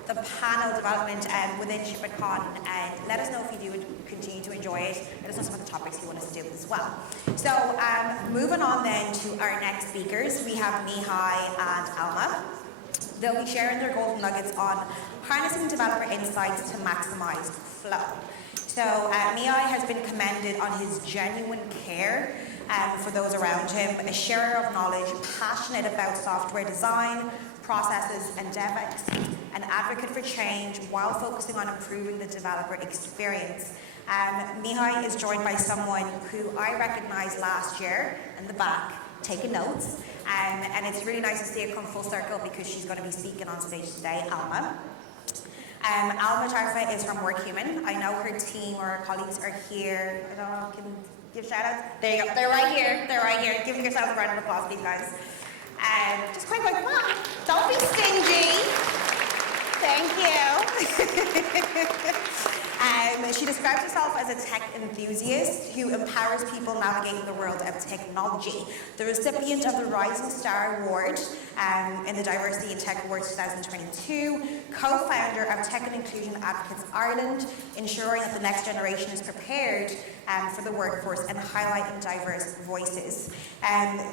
the panel development within ShipItCon, and let us know if you do continue to enjoy it. Let us know some of the topics you want us to do as well. So moving on then to our next speakers, we have Mihai and Alma. They'll be sharing their golden nuggets on harnessing developer insights to maximize flow. So Mihai has been commended on his genuine care for those around him, a sharer of knowledge, passionate about software design, processes and DevX, an advocate for change while focusing on improving the developer experience. Mihai is joined by someone who I recognized last year in the back, taking notes, and it's really nice to see her come full circle because she's going to be speaking on stage today, Alma. Alma Tarfa is from Workhuman. I know her team or her colleagues are here. I don't know, can you give shout outs? There you go, they're right here, Give yourselves a round of applause, please, guys. Just quick, come on, don't be stingy. Thank you. She describes herself as a tech enthusiast who empowers people navigating the world of technology. The recipient of the Rising Star Award in the Diversity in Tech Awards 2022, co-founder of Tech and Inclusion Advocates Ireland, ensuring that the next generation is prepared for the workforce and highlighting diverse voices.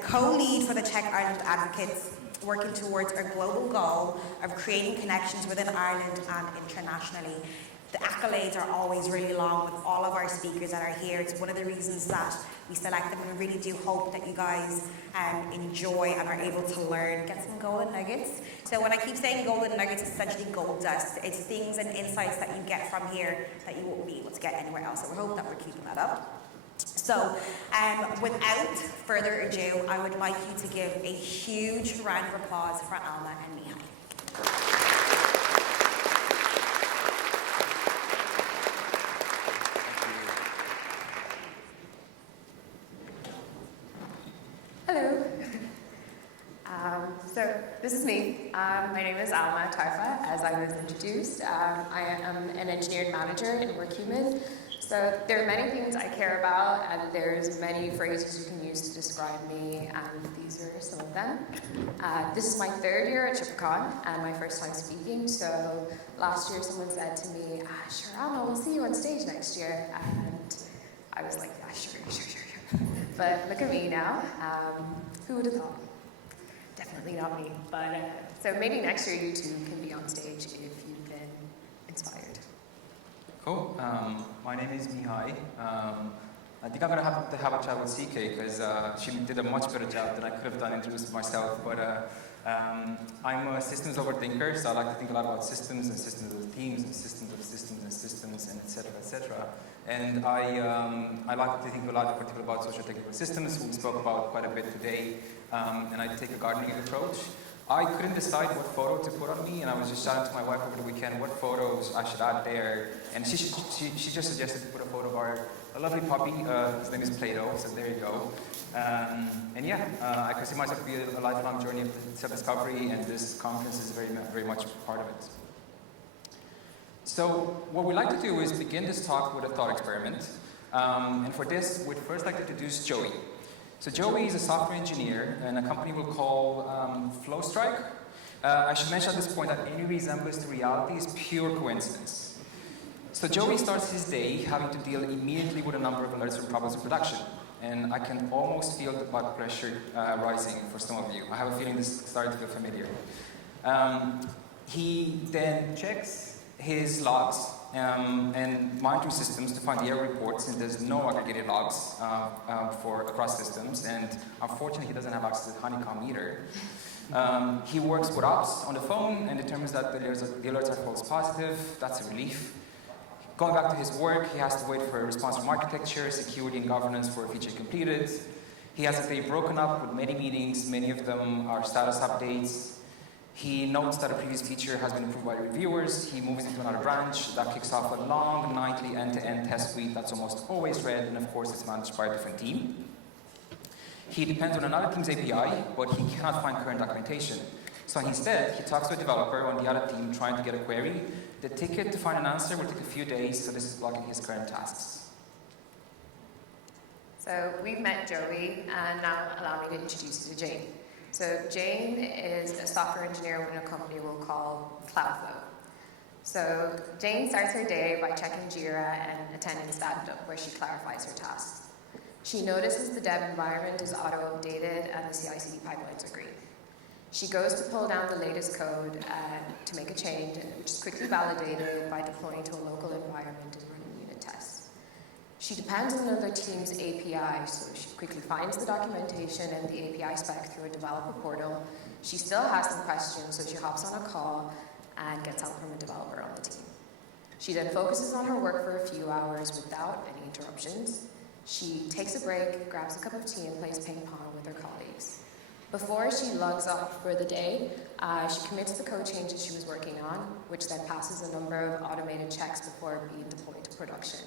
Co-lead for the Tech Ireland Advocates, working towards our global goal of creating connections within Ireland and internationally. The accolades are always really long with all of our speakers that are here. It's one of the reasons that we select them, and we really do hope that you guys enjoy and are able to learn, get some golden nuggets. So when I keep saying golden nuggets, it's essentially gold dust. It's things and insights that you get from here that you won't be able to get anywhere else. So we hope that we're keeping that up. So without further ado, I would like you to give a huge round of applause for Alma and Mihai. Hello. So this is me. My name is Alma Tarfa, as I was introduced. I am an engineering manager in Workhuman. So there are many things I care about, and there's many phrases you can use to describe me, and these are some of them. This is my third year at TripleCon, and my first time speaking. So last year someone said to me, sure, Alma, we'll see you on stage next year. And I was like, yeah, sure. But look at me now. Who would have thought? Definitely not me. But so maybe next year you two can be on stage if you've been inspired. Cool. My name is Mihai. I think I'm going to have a chat with CK because she did a much better job than I could have done introducing myself. But I'm a systems overthinker, so I like to think a lot about systems and systems of teams and systems of systems and systems and etc. etc. And I like to think a lot, particularly about socio-technical systems, who we spoke about quite a bit today. And I take a gardening approach. I couldn't decide what photo to put on me, and I was just chatting to my wife over the weekend what photos I should add there. And she just suggested to put a photo of a lovely puppy. His name is Plato, so there you go. And yeah, I can see myself be a lifelong journey of self-discovery, and this conference is very much part of it. So what we'd like to do is begin this talk with a thought experiment. And for this, we'd first like to introduce Joey. So Joey is a software engineer in a company we'll call Flowstrike. I should mention at this point that any resemblance to reality is pure coincidence. So Joey starts his day having to deal immediately with a number of alerts or problems in production. And I can almost feel the blood pressure rising for some of you. I have a feeling this is starting to feel familiar. He then checks his logs and monitoring systems to find the error reports, and there's no aggregated logs across systems, and unfortunately he doesn't have access to Honeycomb either. He works with ops on the phone and determines that the alerts are false positive. That's a relief. Going back to his work, he has to wait for a response from architecture, security, and governance for a feature completed. He has a day broken up with many meetings. Many of them are status updates. He notes that a previous feature has been approved by reviewers. He moves into another branch. That kicks off a long, nightly end-to-end test suite that's almost always read, and of course it's managed by a different team. He depends on another team's API, but he cannot find current documentation. So instead, he talks to a developer on the other team trying to get a query. The ticket to find an answer will take a few days, so this is blocking his current tasks. So we've met Joey, and now allow me to introduce you to Jane. So Jane is a software engineer in a company we'll call Cloudflow. So Jane starts her day by checking Jira and attending stand-up, where she clarifies her tasks. She notices the dev environment is auto-updated and the CI/CD pipelines are green. She goes to pull down the latest code to make a change, which is quickly validated by deploying to a local environment and running unit tests. She depends on another team's API, so she quickly finds the documentation and the API spec through a developer portal. She still has some questions, so she hops on a call and gets help from a developer on the team. She then focuses on her work for a few hours without any interruptions. She takes a break, grabs a cup of tea, and plays ping pong with her colleagues. Before she logs off for the day, she commits the code changes she was working on, which then passes a number of automated checks before being deployed to production.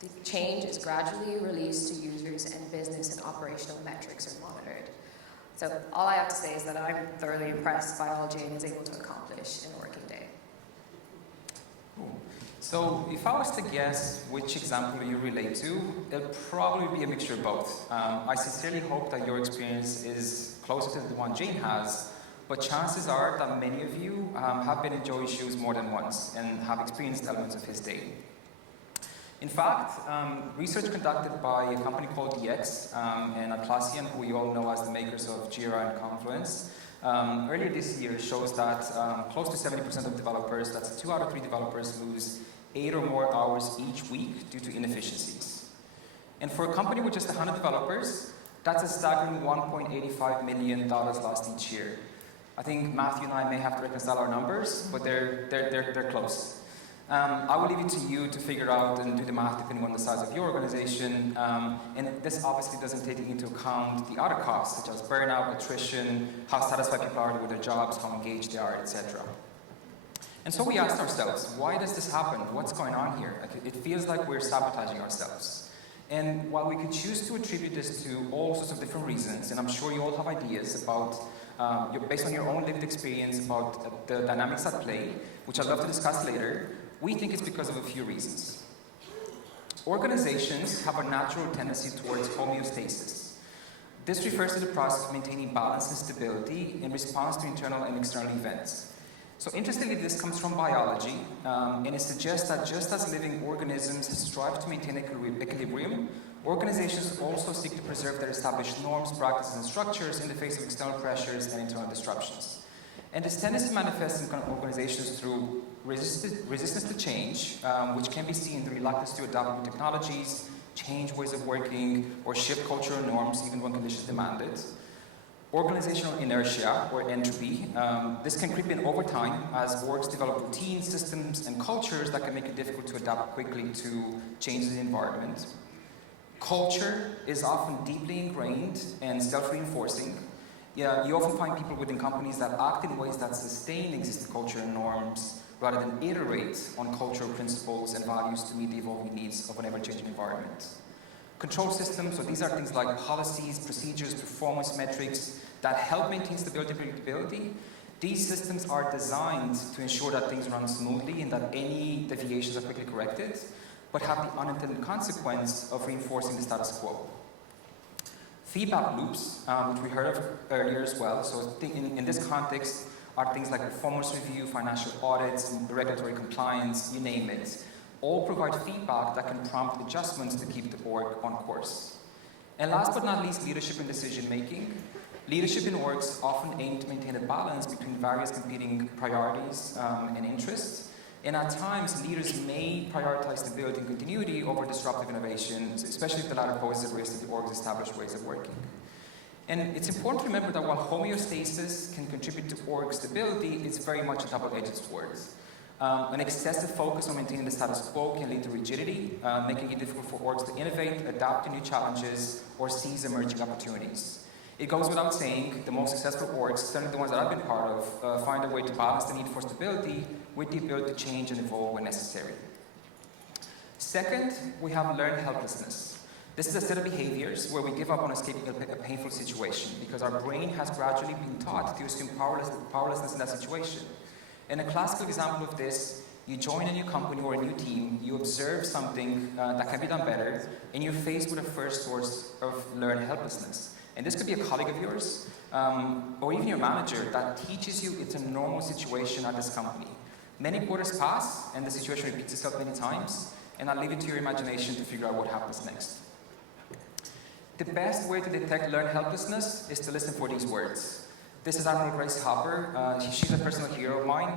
The change is gradually released to users, and business and operational metrics are monitored. So all I have to say is that I'm thoroughly impressed by all Jane is able to accomplish in a working day. Cool. So if I was to guess which example you relate to, it'll probably be a mixture of both. I sincerely hope that your experience is closer to the one Jane has, but chances are that many of you have been in Joey's shoes more than once and have experienced elements of his day. In fact, research conducted by a company called DX and Atlassian, who you all know as the makers of Jira and Confluence, earlier this year shows that close to 70% of developers, that's 2 out of 3 developers, lose 8 or more hours each week due to inefficiencies. And for a company with just 100 developers, that's a staggering $1.85 million lost each year. I think Matthew and I may have to reconcile our numbers, but they're close. I will leave it to you to figure out and do the math depending on the size of your organization. And this obviously doesn't take into account the other costs, such as burnout, attrition, how satisfied people are with their jobs, how engaged they are, etc. And so we asked ourselves, why does this happen? What's going on here? It feels like we're sabotaging ourselves. And while we could choose to attribute this to all sorts of different reasons, and I'm sure you all have ideas about, based on your own lived experience about the dynamics at play, which I'd love to discuss later, we think it's because of a few reasons. Organizations have a natural tendency towards homeostasis. This refers to the process of maintaining balance and stability in response to internal and external events. So interestingly, this comes from biology, and it suggests that just as living organisms strive to maintain equilibrium, organizations also seek to preserve their established norms, practices, and structures in the face of external pressures and internal disruptions. And this tendency manifests in organizations through resistance to change, which can be seen in the reluctance to adopt new technologies, change ways of working, or shift cultural norms even when conditions demand it. Organizational inertia, or entropy, this can creep in over time as orgs develop routines, systems, and cultures that can make it difficult to adapt quickly to changes in the environment. Culture is often deeply ingrained and self-reinforcing. Yeah, you often find people within companies that act in ways that sustain existing culture and norms rather than iterate on cultural principles and values to meet the evolving needs of an ever-changing environment. Control systems, so these are things like policies, procedures, performance metrics that help maintain stability and predictability. These systems are designed to ensure that things run smoothly and that any deviations are quickly corrected, but have the unintended consequence of reinforcing the status quo. Feedback loops, which we heard of earlier as well, so in this context are things like performance review, financial audits, regulatory compliance, you name it. All provide feedback that can prompt adjustments to keep the org on course. And last but not least, leadership and decision making. Leadership in orgs often aim to maintain a balance between various competing priorities and interests. And at times, leaders may prioritize stability and continuity over disruptive innovations, especially if the latter poses a risk to the org's established ways of working. And it's important to remember that while homeostasis can contribute to org stability, it's very much a double-edged sword. An excessive focus on maintaining the status quo can lead to rigidity, making it difficult for orgs to innovate, adapt to new challenges, or seize emerging opportunities. It goes without saying, the most successful orgs, certainly the ones that I've been part of, find a way to balance the need for stability with the ability to change and evolve when necessary. Second, we have learned helplessness. This is a set of behaviors where we give up on escaping a painful situation because our brain has gradually been taught to assume powerlessness in that situation. And a classical example of this, you join a new company or a new team, you observe something that can be done better, and you're faced with a first source of learned helplessness. And this could be a colleague of yours, or even your manager that teaches you it's a normal situation at this company. Many quarters pass, and the situation repeats itself many times, and I'll leave it to your imagination to figure out what happens next. The best way to detect learned helplessness is to listen for these words. This is Admiral Grace Hopper. She's a personal hero of mine.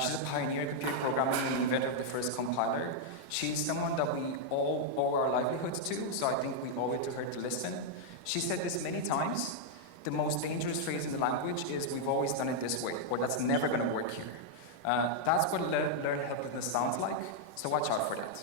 She's a pioneer in computer programming and the inventor of the first compiler. She's someone that we all owe our livelihoods to, so I think we owe it to her to listen. She said this many times. The most dangerous phrase in the language is, "We've always done it this way," or "That's never going to work here." That's what learned helplessness sounds like, so watch out for that.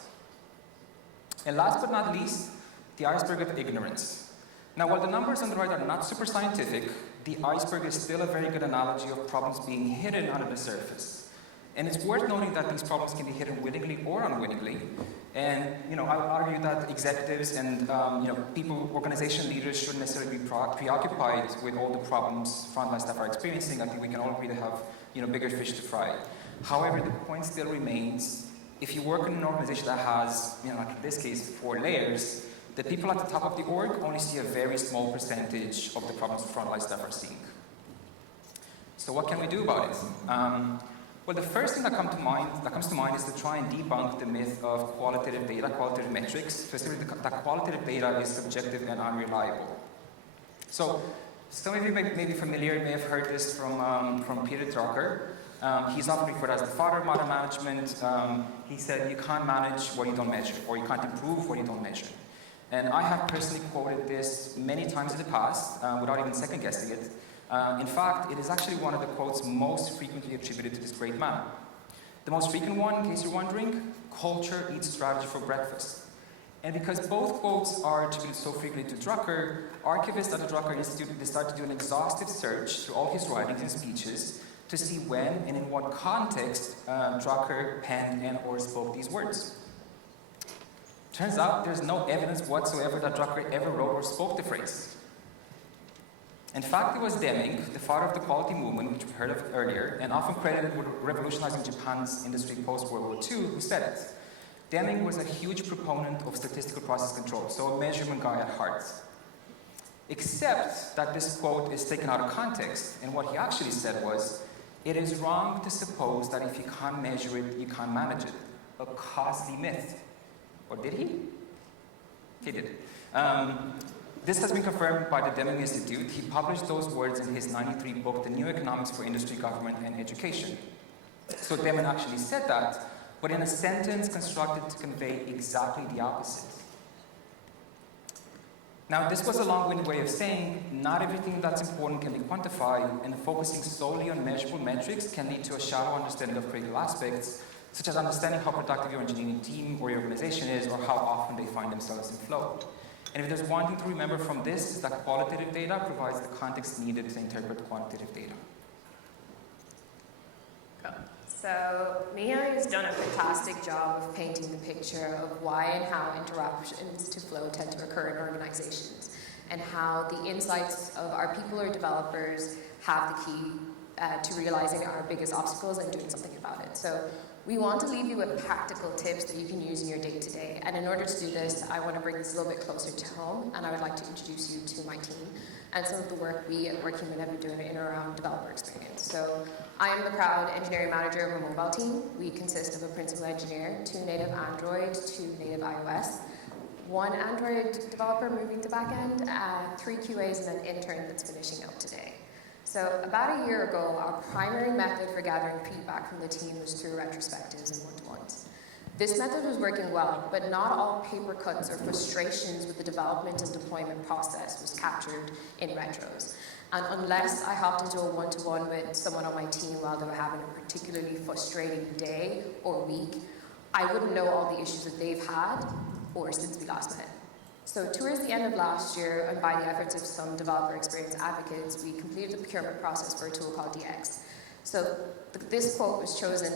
And last but not least, the iceberg of ignorance. Now, while the numbers on the right are not super scientific, the iceberg is still a very good analogy of problems being hidden under the surface. And it's worth noting that these problems can be hidden willingly or unwittingly. And I would argue that executives and people, organization leaders shouldn't necessarily be preoccupied with all the problems frontline staff are experiencing. I think we can all agree to have bigger fish to fry. However, the point still remains: if you work in an organization that has, like in this case, 4 layers, the people at the top of the org only see a very small percentage of the problems frontline staff are seeing. So what can we do about it? Well, the first thing that comes to mind is to try and debunk the myth of qualitative data, qualitative metrics, specifically that qualitative data is subjective and unreliable. So, some of you may be familiar, may have heard this from Peter Drucker. He's often referred as the father of modern management. He said, you can't manage what you don't measure, or you can't improve what you don't measure. And I have personally quoted this many times in the past, without even second guessing it. In fact, it is actually one of the quotes most frequently attributed to this great man. The most frequent one, in case you're wondering, culture eats strategy for breakfast. And because both quotes are attributed so frequently to Drucker, archivists at the Drucker Institute decided to do an exhaustive search through all his writings and speeches to see when and in what context Drucker penned and or spoke these words. Turns out there's no evidence whatsoever that Drucker ever wrote or spoke the phrase. In fact, it was Deming, the father of the quality movement, which we heard of earlier, and often credited with revolutionizing Japan's industry post-World War II, who said it. Deming was a huge proponent of statistical process control, so a measurement guy at heart. Except that this quote is taken out of context, and what he actually said was, it is wrong to suppose that if you can't measure it, you can't manage it. A costly myth. Or did he? He did. This has been confirmed by the Deming Institute. He published those words in his '93 book, The New Economics for Industry, Government, and Education. So Deming actually said that, but in a sentence constructed to convey exactly the opposite. Now, this was a long-winded way of saying not everything that's important can be quantified, and focusing solely on measurable metrics can lead to a shallow understanding of critical aspects, such as understanding how productive your engineering team or your organization is, or how often they find themselves in flow. And if there's one thing to remember from this, is that qualitative data provides the context needed to interpret quantitative data. So Mihai has done a fantastic job of painting the picture of why and how interruptions to flow tend to occur in organizations, and how the insights of our people or developers have the key to realizing our biggest obstacles and doing something about it. So we want to leave you with practical tips that you can use in your day-to-day. And in order to do this, I want to bring this a little bit closer to home, and I would like to introduce you to my team and some of the work we at WorkHuman have been doing in and around developer experience. So I am the proud engineering manager of a mobile team. We consist of a principal engineer, 2 native Android, 2 native iOS, 1 Android developer moving to backend, 3 QAs, and an intern that's finishing up today. So about a year ago, our primary method for gathering feedback from the team was through retrospectives and one-to-ones. This method was working well, but not all paper cuts or frustrations with the development and deployment process was captured in retros. And unless I hopped into a one-to-one with someone on my team while they were having a particularly frustrating day or week, I wouldn't know all the issues that they've had or since we last met. So towards the end of last year, and by the efforts of some developer experience advocates, we completed the procurement process for a tool called DX. So this quote was chosen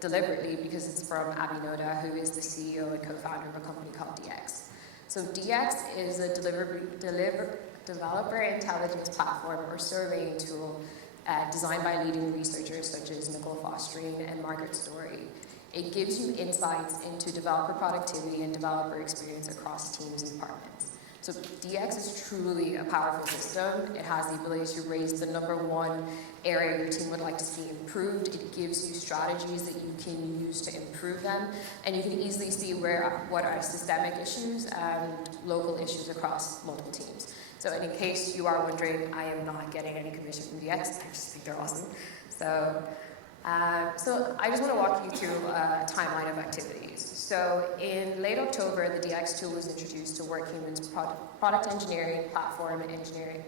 deliberately because it's from Abhi Noda, who is the CEO and co-founder of a company called DX. So DX is a developer intelligence platform or surveying tool designed by leading researchers such as Nicole Fostrine and Margaret Story. It gives you insights into developer productivity and developer experience across teams and departments. So DX is truly a powerful system. It has the ability to raise the #1 area your team would like to see improved. It gives you strategies that you can use to improve them, and you can easily see what are systemic issues and local issues across multiple teams. So in case you are wondering, I am not getting any commission from DX. I just think they're awesome. So I just want to walk you through a timeline of activities. So in late October, the DX tool was introduced to WorkHuman's product engineering, platform, and engineering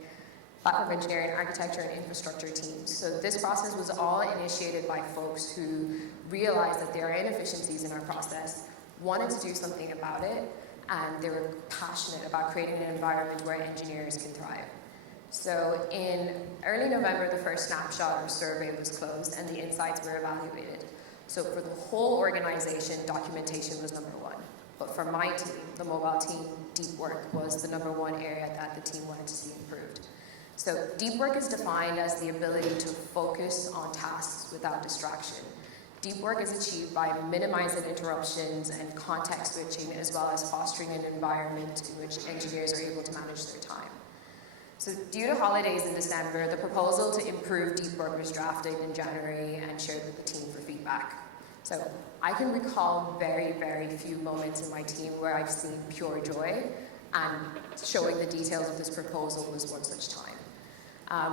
platform engineering, architecture, and infrastructure teams. So this process was all initiated by folks who realized that there are inefficiencies in our process, wanted to do something about it, and they were passionate about creating an environment where engineers can thrive. So in early November, the first snapshot or survey was closed and the insights were evaluated. So for the whole organization, documentation was number one. But for my team, the mobile team, deep work was the number one area that the team wanted to see improved. So deep work is defined as the ability to focus on tasks without distraction. Deep work is achieved by minimizing interruptions and context switching, as well as fostering an environment in which engineers are able to manage their time. So due to holidays in December, the proposal to improve deep work was drafted in January and shared with the team for feedback. So I can recall very, very few moments in my team where I've seen pure joy, and showing the details of this proposal was one such time.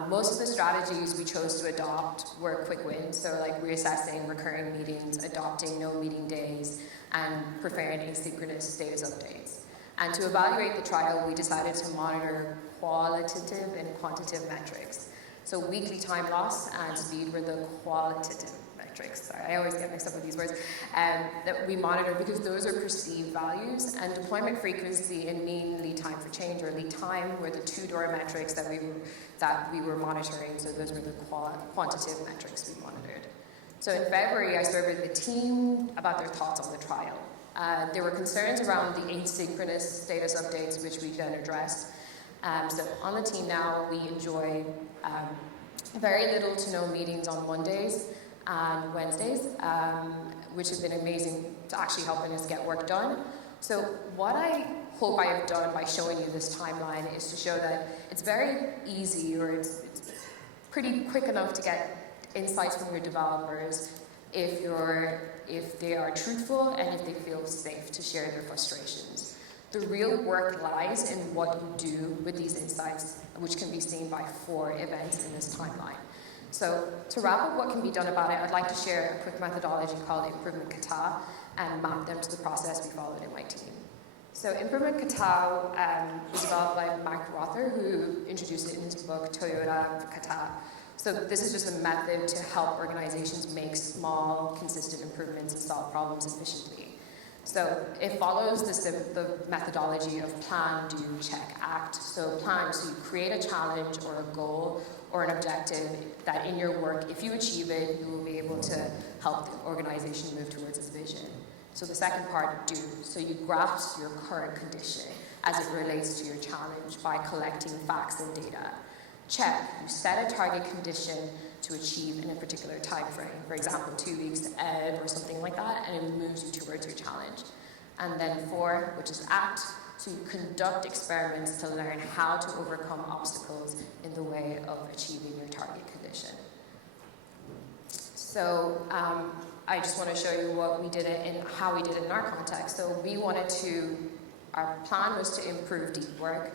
Most of the strategies we chose to adopt were quick wins, so like reassessing recurring meetings, adopting no meeting days, and preferring asynchronous status updates. And to evaluate the trial, we decided to monitor qualitative and quantitative metrics. So weekly time loss and speed were the qualitative metrics. Sorry, I always get mixed up with these words. That we monitor because those are perceived values, and deployment frequency and mean lead time for change, or lead time, were the two-door metrics that we were monitoring. So those were the quantitative metrics we monitored. So in February, I surveyed the team about their thoughts on the trial. There were concerns around the asynchronous status updates, which we then addressed. So on the team now, we enjoy very little to no meetings on Mondays and Wednesdays, which has been amazing to actually helping us get work done. So what I hope I have done by showing you this timeline is to show that it's very easy, or it's pretty quick enough to get insights from your developers if they are truthful and if they feel safe to share their frustrations. The real work lies in what you do with these insights, which can be seen by 4 events in this timeline. So to wrap up what can be done about it, I'd like to share a quick methodology called Improvement Kata and map them to the process we followed in my team. So Improvement Kata was developed by Mike Rother, who introduced it in his book, Toyota Kata. So this is just a method to help organizations make small, consistent improvements and solve problems efficiently. So it follows the methodology of plan, do, check, act. So plan, so you create a challenge or a goal or an objective that in your work, if you achieve it, you will be able to help the organization move towards its vision. So the second part, do. So you grasp your current condition as it relates to your challenge by collecting facts and data. Check, you set a target condition to achieve in a particular time frame, for example, 2 weeks ahead or something like that, and it moves you towards your challenge. And then 4, which is act, so you conduct experiments to learn how to overcome obstacles in the way of achieving your target condition. So I just want to show you what we did it and how we did it in our context. So our plan was to improve deep work.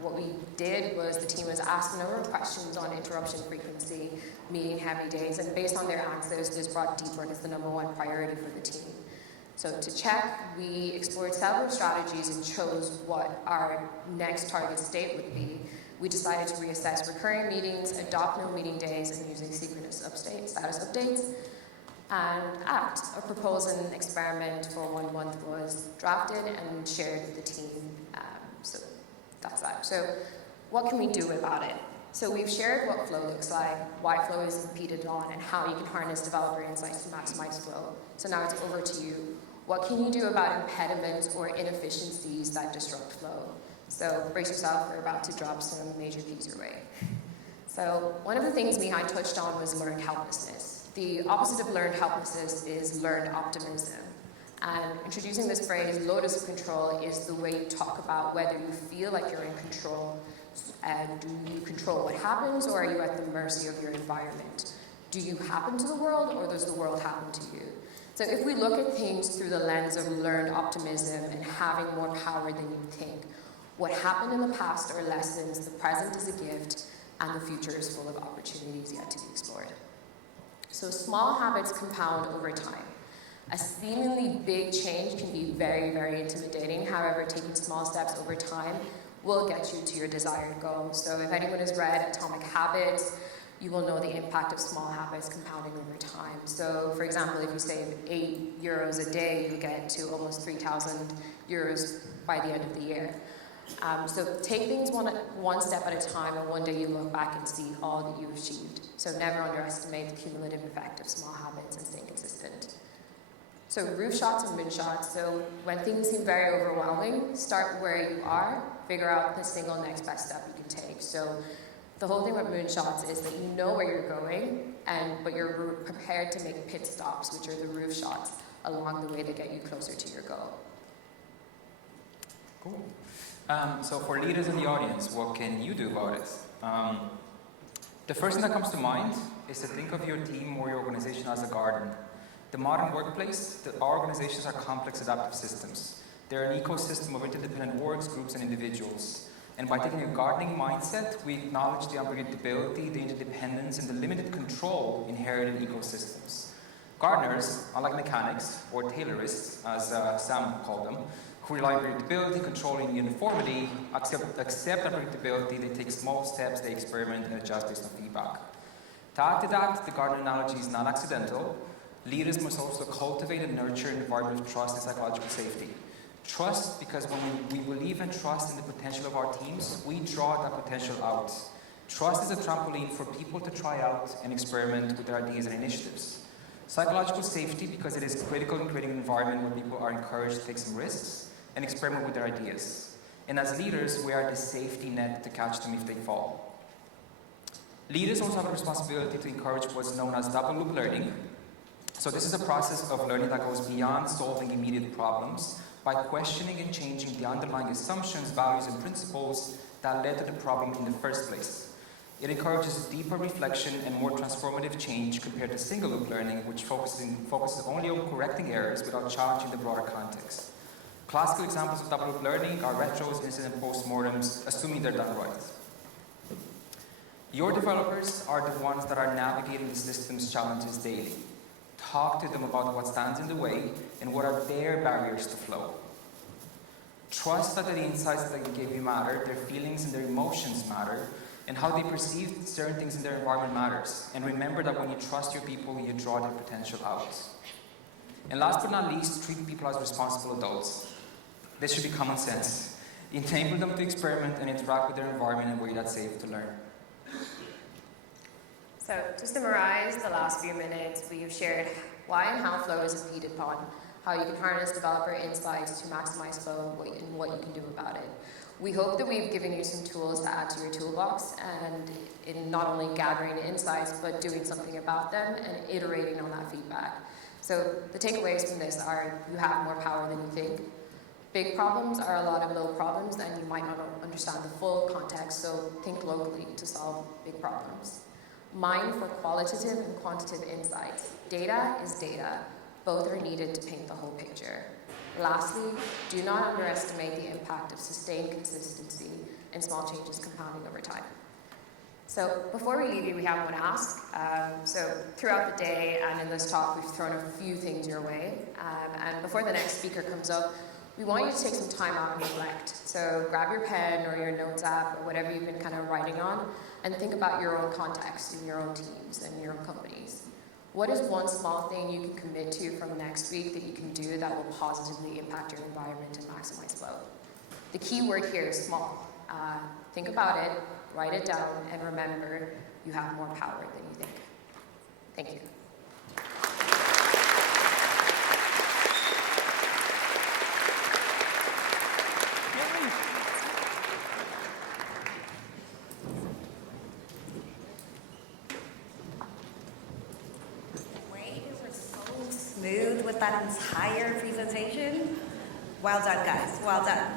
What we did was the team was asked a number of questions on interruption frequency, meeting heavy days, and based on their answers, this brought deep work as the number 1 priority for the team. So to check, we explored several strategies and chose what our next target state would be. We decided to reassess recurring meetings, adopt no meeting days, and using synchronous status updates. And act, a proposal and experiment for 1 month was drafted and shared with the team. So that's that. So what can we do about it? So we've shared what flow looks like, why flow is impeded on, and how you can harness developer insights to maximize flow. So now it's over to you. What can you do about impediments or inefficiencies that disrupt flow? So brace yourself, we're about to drop some major keys your way. So one of the things Mihai touched on was learned helplessness. The opposite of learned helplessness is learned optimism. And introducing this phrase, locus of control, is the way you talk about whether you feel like you're in control. Do you control what happens, or are you at the mercy of your environment? Do you happen to the world, or does the world happen to you? So if we look at things through the lens of learned optimism and having more power than you think, what happened in the past are lessons, the present is a gift, and the future is full of opportunities yet to be explored. So small habits compound over time. A seemingly big change can be very, very intimidating. However, taking small steps over time will get you to your desired goal. So if anyone has read Atomic Habits, you will know the impact of small habits compounding over time. So for example, if you save €8 a day, you get to almost 3,000 euros by the end of the year. So take things one step at a time, and one day you look back and see all that you've achieved. So never underestimate the cumulative effect of small habits and staying consistent. So roof shots and moonshots. So when things seem very overwhelming, start where you are, figure out the single next best step you can take. So the whole thing with moonshots is that you know where you're going, but you're prepared to make pit stops, which are the roof shots, along the way to get you closer to your goal. Cool. So for leaders in the audience, what can you do about it? The first thing that comes to mind is to think of your team or your organization as a garden. The modern workplace, our organizations are complex adaptive systems. They're an ecosystem of interdependent orgs, groups, and individuals. And by taking a gardening mindset, we acknowledge the unpredictability, the interdependence, and the limited control inherent in ecosystems. Gardeners, unlike mechanics, or tailorists, as Sam called them, who rely on predictability, controlling uniformity, accept unpredictability, they take small steps, they experiment and adjust based on feedback. To add to that, the garden analogy is not accidental. Leaders must also cultivate and nurture an environment of trust and psychological safety. Trust, because when we believe and trust in the potential of our teams, we draw that potential out. Trust is a trampoline for people to try out and experiment with their ideas and initiatives. Psychological safety, because it is critical in creating an environment where people are encouraged to take some risks and experiment with their ideas. And as leaders, we are the safety net to catch them if they fall. Leaders also have a responsibility to encourage what's known as double loop learning. So this is a process of learning that goes beyond solving immediate problems by questioning and changing the underlying assumptions, values, and principles that led to the problem in the first place. It encourages deeper reflection and more transformative change compared to single-loop learning, which focuses only on correcting errors without challenging the broader context. Classical examples of double-loop learning are retros, incident postmortems, assuming they're done right. Your developers are the ones that are navigating the system's challenges daily. Talk to them about what stands in the way and what are their barriers to flow. Trust that the insights that they give you matter, their feelings and their emotions matter, and how they perceive certain things in their environment matters. And remember that when you trust your people, you draw their potential out. And last but not least, treat people as responsible adults. This should be common sense. Enable them to experiment and interact with their environment in a way that's safe to learn. So to summarize the last few minutes, we've shared why and how flow is impeded upon, how you can harness developer insights to maximize flow, and what you can do about it. We hope that we've given you some tools to add to your toolbox, and in not only gathering insights, but doing something about them and iterating on that feedback. So the takeaways from this are you have more power than you think. Big problems are a lot of little problems, and you might not understand the full context, so think locally to solve big problems. Mine for qualitative and quantitative insights. Data is data. Both are needed to paint the whole picture. Lastly, do not underestimate the impact of sustained consistency and small changes compounding over time. So before we leave you, we have one ask. So throughout the day and in this talk, we've thrown a few things your way. And before the next speaker comes up, we want you to take some time out and reflect. So grab your pen or your notes app or whatever you've been kind of writing on and think about your own context in your own teams and your own companies. What is one small thing you can commit to from next week that you can do that will positively impact your environment and maximize flow? The key word here is small. Think about it, write it down, and remember, you have more power than you think. Thank you. Smooth with that entire presentation. Well done, guys. Well done.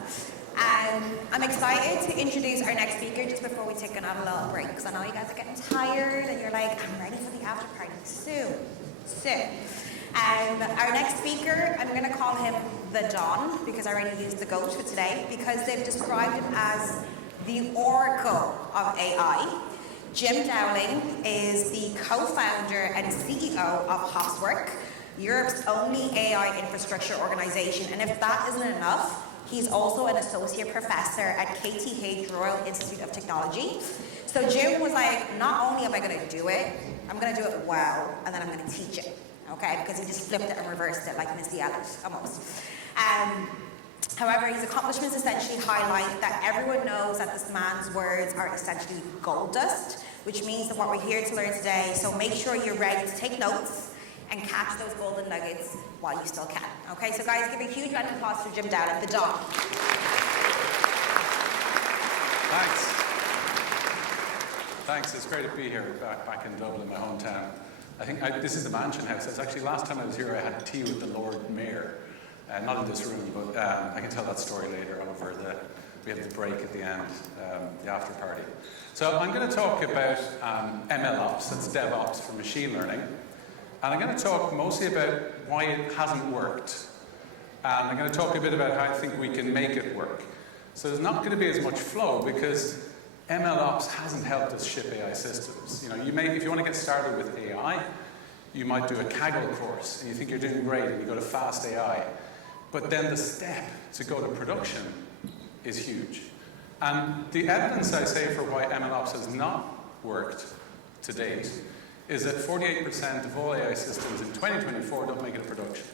I'm excited to introduce our next speaker just before we take another little break, because I know you guys are getting tired and you're like, I'm ready for the after party soon. Our next speaker, I'm going to call him the Don, because I already used the GOAT for today, because they've described him as the Oracle of AI. Jim Dowling is the co-founder and CEO of Hopswork, Europe's only AI infrastructure organization. And if that isn't enough, He's also an associate professor at KTH Royal Institute of Technology. So Jim was like, not only am I going to do it, I'm going to do it well, and then I'm going to teach it, okay? Because he just flipped it and reversed it like Missy Elliott, almost. However, his accomplishments essentially highlight that everyone knows that this man's words are essentially gold dust, which means that what we're here to learn today, so make sure you're ready to take notes and catch those golden nuggets while you still can. Okay, so guys, give a huge round of applause for Jim Dowd at the Dom. Thanks, it's great to be here back in Dublin, my hometown. I think this is the Mansion House. It's actually, last time I was here, I had tea with the Lord Mayor. Not in this room, but I can tell that story later over we had the break at the end, the after party. So I'm going to talk about MLOps, that's DevOps for machine learning. And I'm going to talk mostly about why it hasn't worked. And I'm going to talk a bit about how I think we can make it work. So there's not going to be as much flow because MLOps hasn't helped us ship AI systems. You know, if you want to get started with AI, you might do a Kaggle course and you think you're doing great and you go to Fast AI. But then the step to go to production is huge. And the evidence I say for why MLOps has not worked to date is that 48% of all AI systems in 2024 don't make it to production.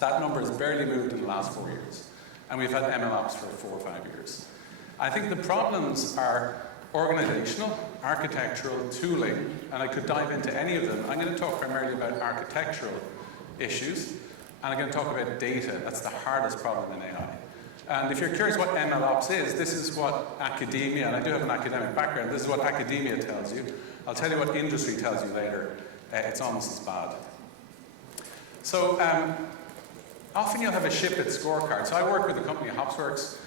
That number has barely moved in the last 4 years. And we've had MLOps for 4 or 5 years. I think the problems are organizational, architectural, tooling, and I could dive into any of them. I'm going to talk primarily about architectural issues. And I'm going to talk about data. That's the hardest problem in AI. And if you're curious what MLOps is, this is what academia, and I do have an academic background, this is what academia tells you. I'll tell you what industry tells you later. It's almost as bad. So often you'll have a ship at scorecard. So I work with a company, Hopsworks.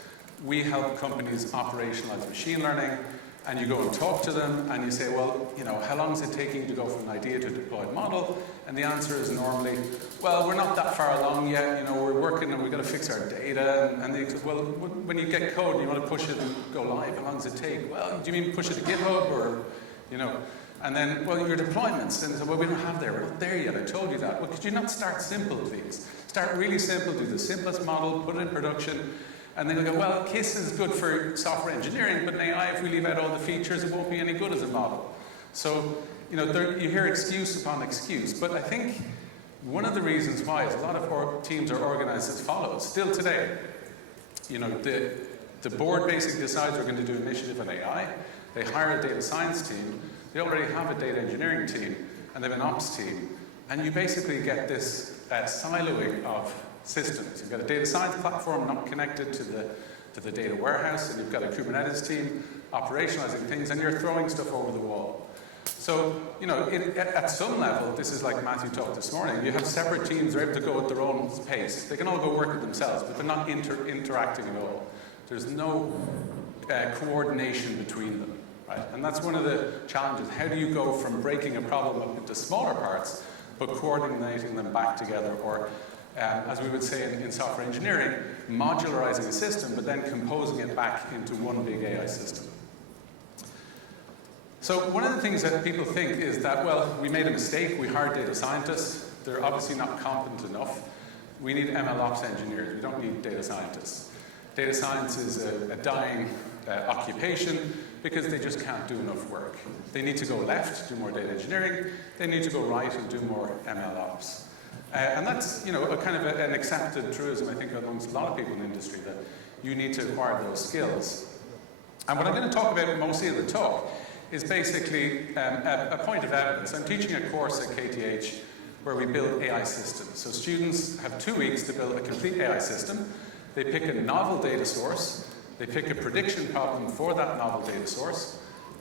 We help companies operationalize machine learning. And you go and talk to them, and you say, well, you know, how long is it taking to go from an idea to a deployed model? And the answer is normally, well, we're not that far along yet. You know, we're working, and we've got to fix our data. And they say, well, when you get code, you want to push it and go live. How long does it take? Well, do you mean push it to GitHub, or, you know? And then, well, your deployments. And they say, well, we don't have there. We're not there yet. I told you that. Well, could you not start simple, please? Start really simple. Do the simplest model. Put it in production. And then you go, well, KISS is good for software engineering, but in AI, if we leave out all the features, it won't be any good as a model. So, you know, you hear excuse upon excuse. But I think one of the reasons why is a lot of teams are organized as follows. Still today, you know, the board basically decides we're going to do an initiative on AI. They hire a data science team. They already have a data engineering team, and they have an ops team. And you basically get this siloing of systems. You've got a data science platform not connected to the data warehouse, and you've got a Kubernetes team operationalizing things, and you're throwing stuff over the wall. So, you know, at some level, this is like Matthew talked this morning, you have separate teams that are able to go at their own pace. They can all go work it themselves, but they're not interacting at all. There's no coordination between them, right? And that's one of the challenges. How do you go from breaking a problem up into smaller parts, but coordinating them back together, or as we would say in software engineering, modularizing a system, but then composing it back into one big AI system. So one of the things that people think is that, well, we made a mistake, we hired data scientists, they're obviously not competent enough. We need MLOps engineers, we don't need data scientists. Data science is a dying occupation because they just can't do enough work. They need to go left, do more data engineering, they need to go right and do more MLOps. And that's, you know, a kind of an accepted truism, I think, amongst a lot of people in the industry, that you need to acquire those skills. And what I'm going to talk about mostly in the talk is basically a point of evidence. I'm teaching a course at KTH where we build AI systems. So students have 2 weeks to build a complete AI system. They pick a novel data source, they pick a prediction problem for that novel data source,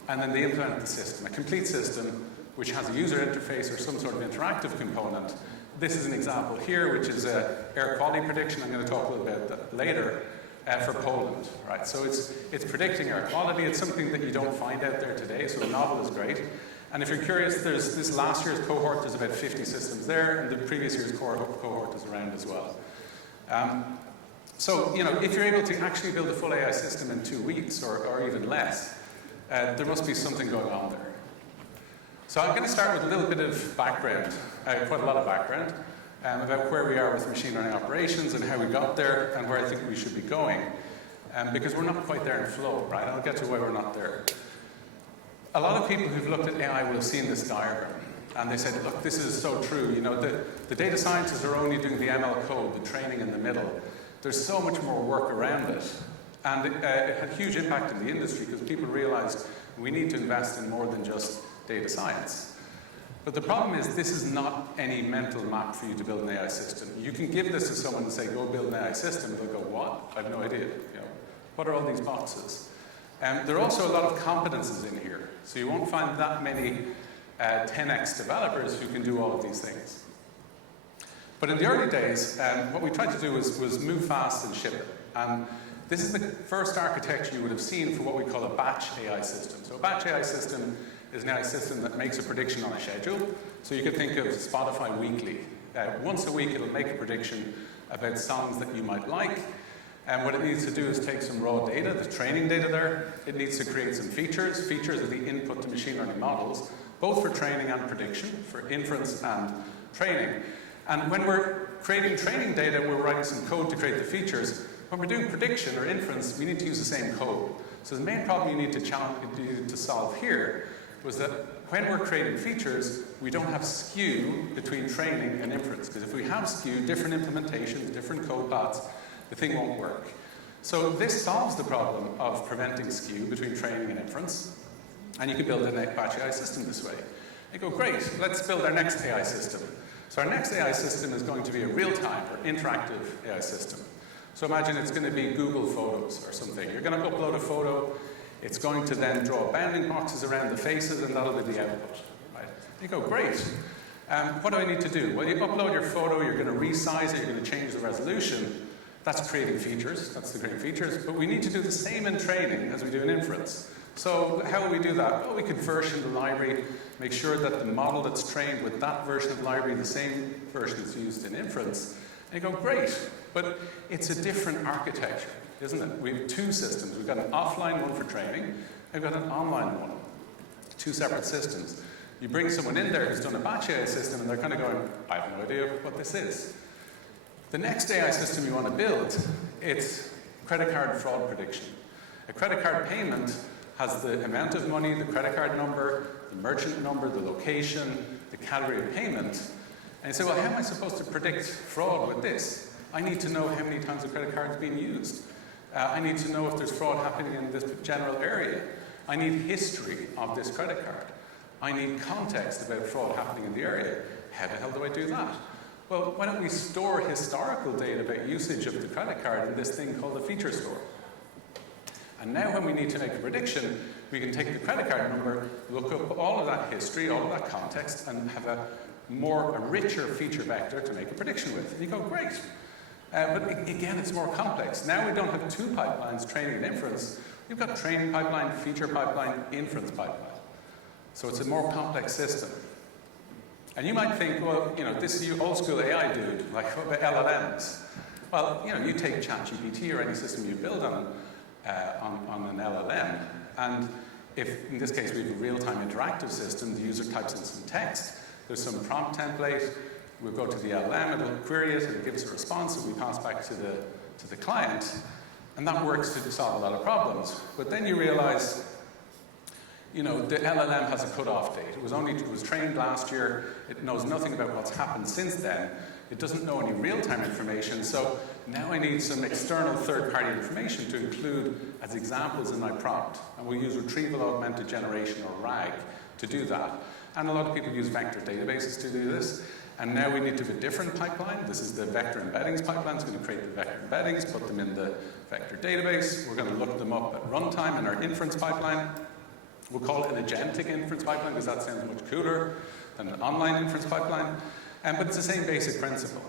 and then they implement the system, a complete system which has a user interface or some sort of interactive component. This is an example here, which is air quality prediction. I'm going to talk a little bit about that later for Poland, right? So it's predicting air quality. It's something that you don't find out there today, so the novel is great. And if you're curious, there's this last year's cohort, there's about 50 systems there, and the previous year's cohort is around as well. So, you know, if you're able to actually build a full AI system in 2 weeks or even less, there must be something going on there. So I'm going to start with a little bit of background, quite a lot of background. about where we are with machine learning operations and how we got there and where I think we should be going. Because we're not quite there in flow, right? I'll get to why we're not there. A lot of people who've looked at AI will have seen this diagram. And they said, look, this is so true. You know, the data scientists are only doing the ML code, the training in the middle. There's so much more work around it. And it had a huge impact in the industry because people realized we need to invest in more than just data science. But the problem is this is not any mental map for you to build an AI system. You can give this to someone and say, go build an AI system. They'll go, what? I have no idea. You know, what are all these boxes? There are also a lot of competences in here. So you won't find that many 10x developers who can do all of these things. But in the early days, what we tried to do was move fast and ship it. And this is the first architecture you would have seen for what we call a batch AI system. So a batch AI system is an AI system that makes a prediction on a schedule. So you could think of Spotify Weekly. Once a week, it'll make a prediction about songs that you might like. And what it needs to do is take some raw data, the training data there. It needs to create some features. Features are the input to machine learning models, both for training and prediction, for inference and training. And when we're creating training data, we're writing some code to create the features. When we're doing prediction or inference, we need to use the same code. So the main problem you need to solve here was that when we're creating features, we don't have skew between training and inference. Because if we have skew, different implementations, different code paths, the thing won't work. So this solves the problem of preventing skew between training and inference. And you can build a batch AI system this way. You go, great, let's build our next AI system. So our next AI system is going to be a real-time or interactive AI system. So imagine it's going to be Google Photos or something. You're going to upload a photo. It's going to then draw bounding boxes around the faces, and that'll be the output. Right? You go, great. What do I need to do? Well, you upload your photo. You're going to resize it. You're going to change the resolution. That's creating features. That's the creating features. But we need to do the same in training as we do in inference. So how will we do that? Well, we could version the library, make sure that the model that's trained with that version of the library, the same version is used in inference. And you go, great, but it's a different architecture, isn't it? We have two systems. We've got an offline one for training, and we've got an online one. Two separate systems. You bring someone in there who's done a batch AI system, and they're kind of going, I have no idea what this is. The next AI system you want to build, it's credit card fraud prediction. A credit card payment has the amount of money, the credit card number, the merchant number, the location, the category of payment. And you say, well, how am I supposed to predict fraud with this? I need to know how many times the credit card is being used. I need to know if there's fraud happening in this general area. I need history of this credit card. I need context about fraud happening in the area. How the hell do I do that? Well, why don't we store historical data about usage of the credit card in this thing called a feature store? And now when we need to make a prediction, we can take the credit card number, look up all of that history, all of that context, and have a richer feature vector to make a prediction with. And you go, great. But again, it's more complex. Now we don't have two pipelines, training and inference. We've got training pipeline, feature pipeline, inference pipeline. So it's a more complex system. And you might think, well, you know, this is you old school AI dude, like what about LLMs? Well, you know, you take ChatGPT or any system you build on an LLM, and if, in this case, we have a real-time interactive system, the user types in some text, there's some prompt template, we'll go to the LLM, it'll query it, it'll give us a response, and we pass back to the client, and that works to solve a lot of problems. But then you realize, you know, the LLM has a cutoff date. It was trained last year, it knows nothing about what's happened since then, it doesn't know any real-time information, so now I need some external third-party information to include as examples in my prompt. And we'll use retrieval augmented generation, or RAG, to do that. And a lot of people use vector databases to do this. And now we need to have a different pipeline. This is the vector embeddings pipeline. It's going to create the vector embeddings, put them in the vector database. We're going to look them up at runtime in our inference pipeline. We'll call it an agentic inference pipeline because that sounds much cooler than an online inference pipeline. But it's the same basic principle.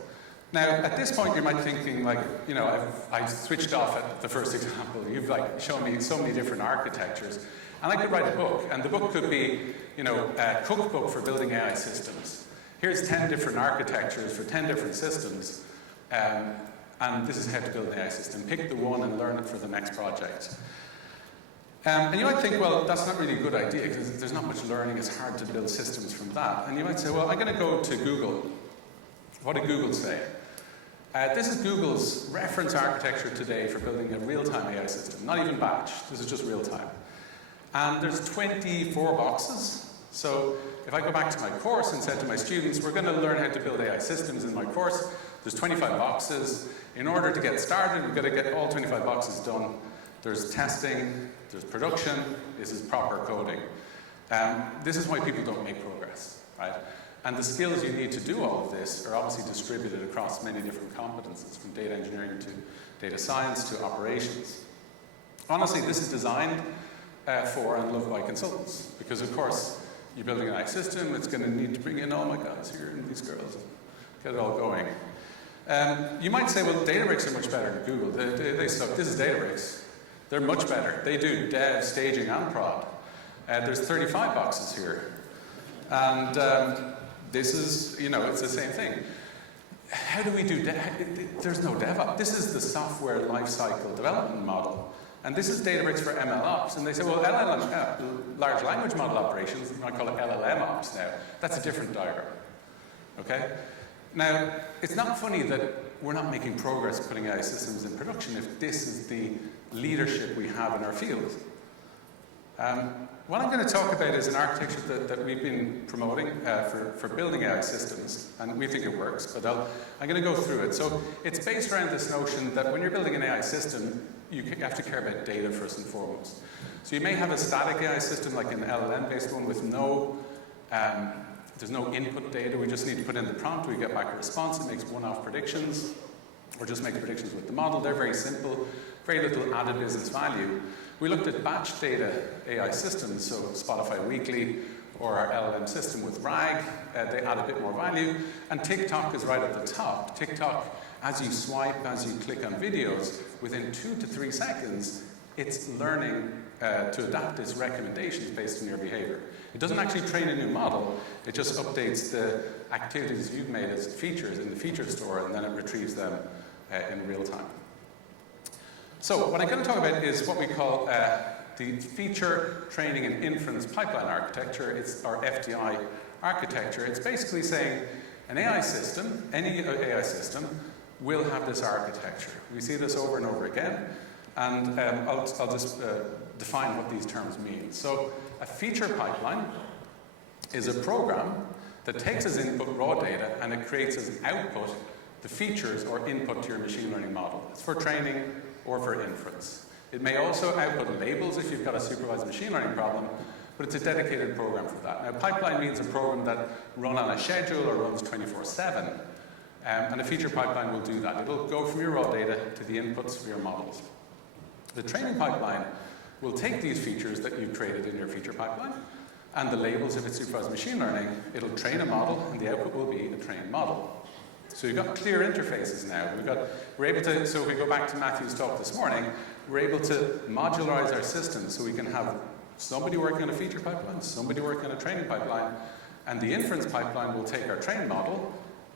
Now, at this point, you might be thinking, like, you know, I've switched off at the first example. You've like shown me so many different architectures, and I could write a book, and the book could be, you know, a cookbook for building AI systems. Here's 10 different architectures for 10 different systems, and this is how to build an AI system. Pick the one and learn it for the next project. And you might think, well, that's not really a good idea because there's not much learning. It's hard to build systems from that. And you might say, well, I'm going to go to Google What did Google say? This is Google's reference architecture today for building a real-time AI system. Not even batch, this is just real-time. And there's 24 boxes. So if I go back to my course and said to my students, we're going to learn how to build AI systems in my course, there's 25 boxes. In order to get started, we've got to get all 25 boxes done. There's testing, there's production, this is proper coding. This is why people don't make progress, right? And the skills you need to do all of this are obviously distributed across many different competencies, from data engineering to data science to operations. Honestly, this is designed for and loved by consultants, because of course, you're building an AI system, it's going to need to bring in all my guys here and these girls and get it all going. You might say, well, Databricks are much better than Google. They suck. This is Databricks. They're much better. They do dev, staging, and prod. There's 35 boxes here. And this is, it's the same thing. How do we do there's no DevOps. This is the software lifecycle development model. And this is Databricks for MLOps. And they say, well, large language model operations, we might call it LLM ops now. That's a different diagram. Okay? Now, it's not funny that we're not making progress putting AI systems in production if this is the leadership we have in our field. What I'm going to talk about is an architecture that we've been promoting for building AI systems, and we think it works, but I'm going to go through it. So it's based around this notion that when you're building an AI system, you have to care about data first and foremost. So you may have a static AI system, like an LLM-based one, with there's no input data. We just need to put in the prompt, we get back a response, it makes one-off predictions, or just makes predictions with the model. They're very simple, very little added business value. We looked at batch data AI systems, so Spotify Weekly or our LLM system with RAG, they add a bit more value. And TikTok is right at the top. TikTok, as you swipe, as you click on videos, within 2 to 3 seconds, it's learning to adapt its recommendations based on your behavior. It doesn't actually train a new model, it just updates the activities you've made as features in the feature store, and then it retrieves them in real time. So what I'm going to talk about is what we call the feature, training, and inference pipeline architecture. It's our FTI architecture. It's basically saying an AI system, any AI system, will have this architecture. We see this over and over again, and I'll just define what these terms mean. So a feature pipeline is a program that takes as input raw data and it creates as output the features or input to your machine learning model. It's for training or for inference. It may also output labels if you've got a supervised machine learning problem, but it's a dedicated program for that. Now, pipeline means a program that runs on a schedule or runs 24/7, and a feature pipeline will do that. It'll go from your raw data to the inputs for your models. The training pipeline will take these features that you've created in your feature pipeline and the labels if it's supervised machine learning. It'll train a model, and the output will be a trained model. So you've got clear interfaces now. We're able to, so if we go back to Matthew's talk this morning, we're able to modularize our system so we can have somebody working on a feature pipeline, somebody working on a training pipeline, and the inference pipeline will take our trained model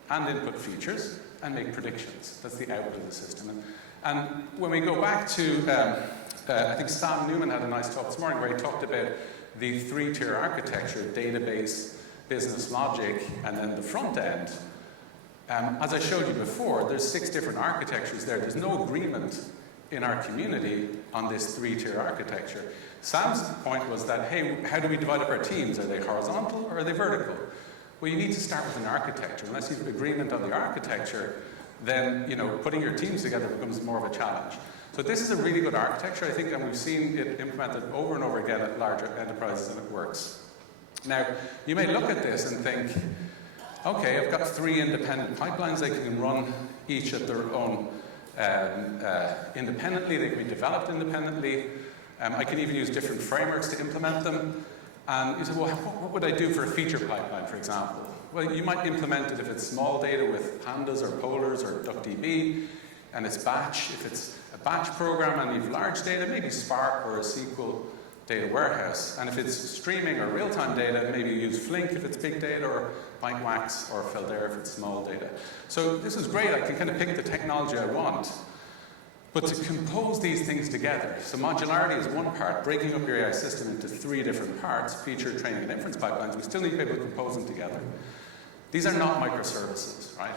and input features and make predictions. That's the output of the system. And when we go back to, I think Sam Newman had a nice talk this morning where he talked about the 3-tier architecture, database, business logic, and then the front end. As I showed you before, there's 6 different architectures there. There's no agreement in our community on this 3-tier architecture. Sam's point was that, hey, how do we divide up our teams? Are they horizontal or are they vertical? Well, you need to start with an architecture. Unless you have agreement on the architecture, then putting your teams together becomes more of a challenge. So this is a really good architecture, I think, and we've seen it implemented over and over again at larger enterprises, and it works. Now, you may look at this and think, okay, I've got 3 independent pipelines. They can run each at their own independently. They can be developed independently. I can even use different frameworks to implement them. And you say, well, what would I do for a feature pipeline, for example? Well, you might implement it if it's small data with pandas or polars or DuckDB, and it's batch. If it's a batch program and you've large data, maybe Spark or a SQL data warehouse. And if it's streaming or real-time data, maybe use Flink if it's big data, or BiteWax or Feldera if it's small data. So this is great. I can kind of pick the technology I want. But to compose these things together, so modularity is one part, breaking up your AI system into 3 different parts, feature, training, and inference pipelines, we still need to be able to compose them together. These are not microservices, right?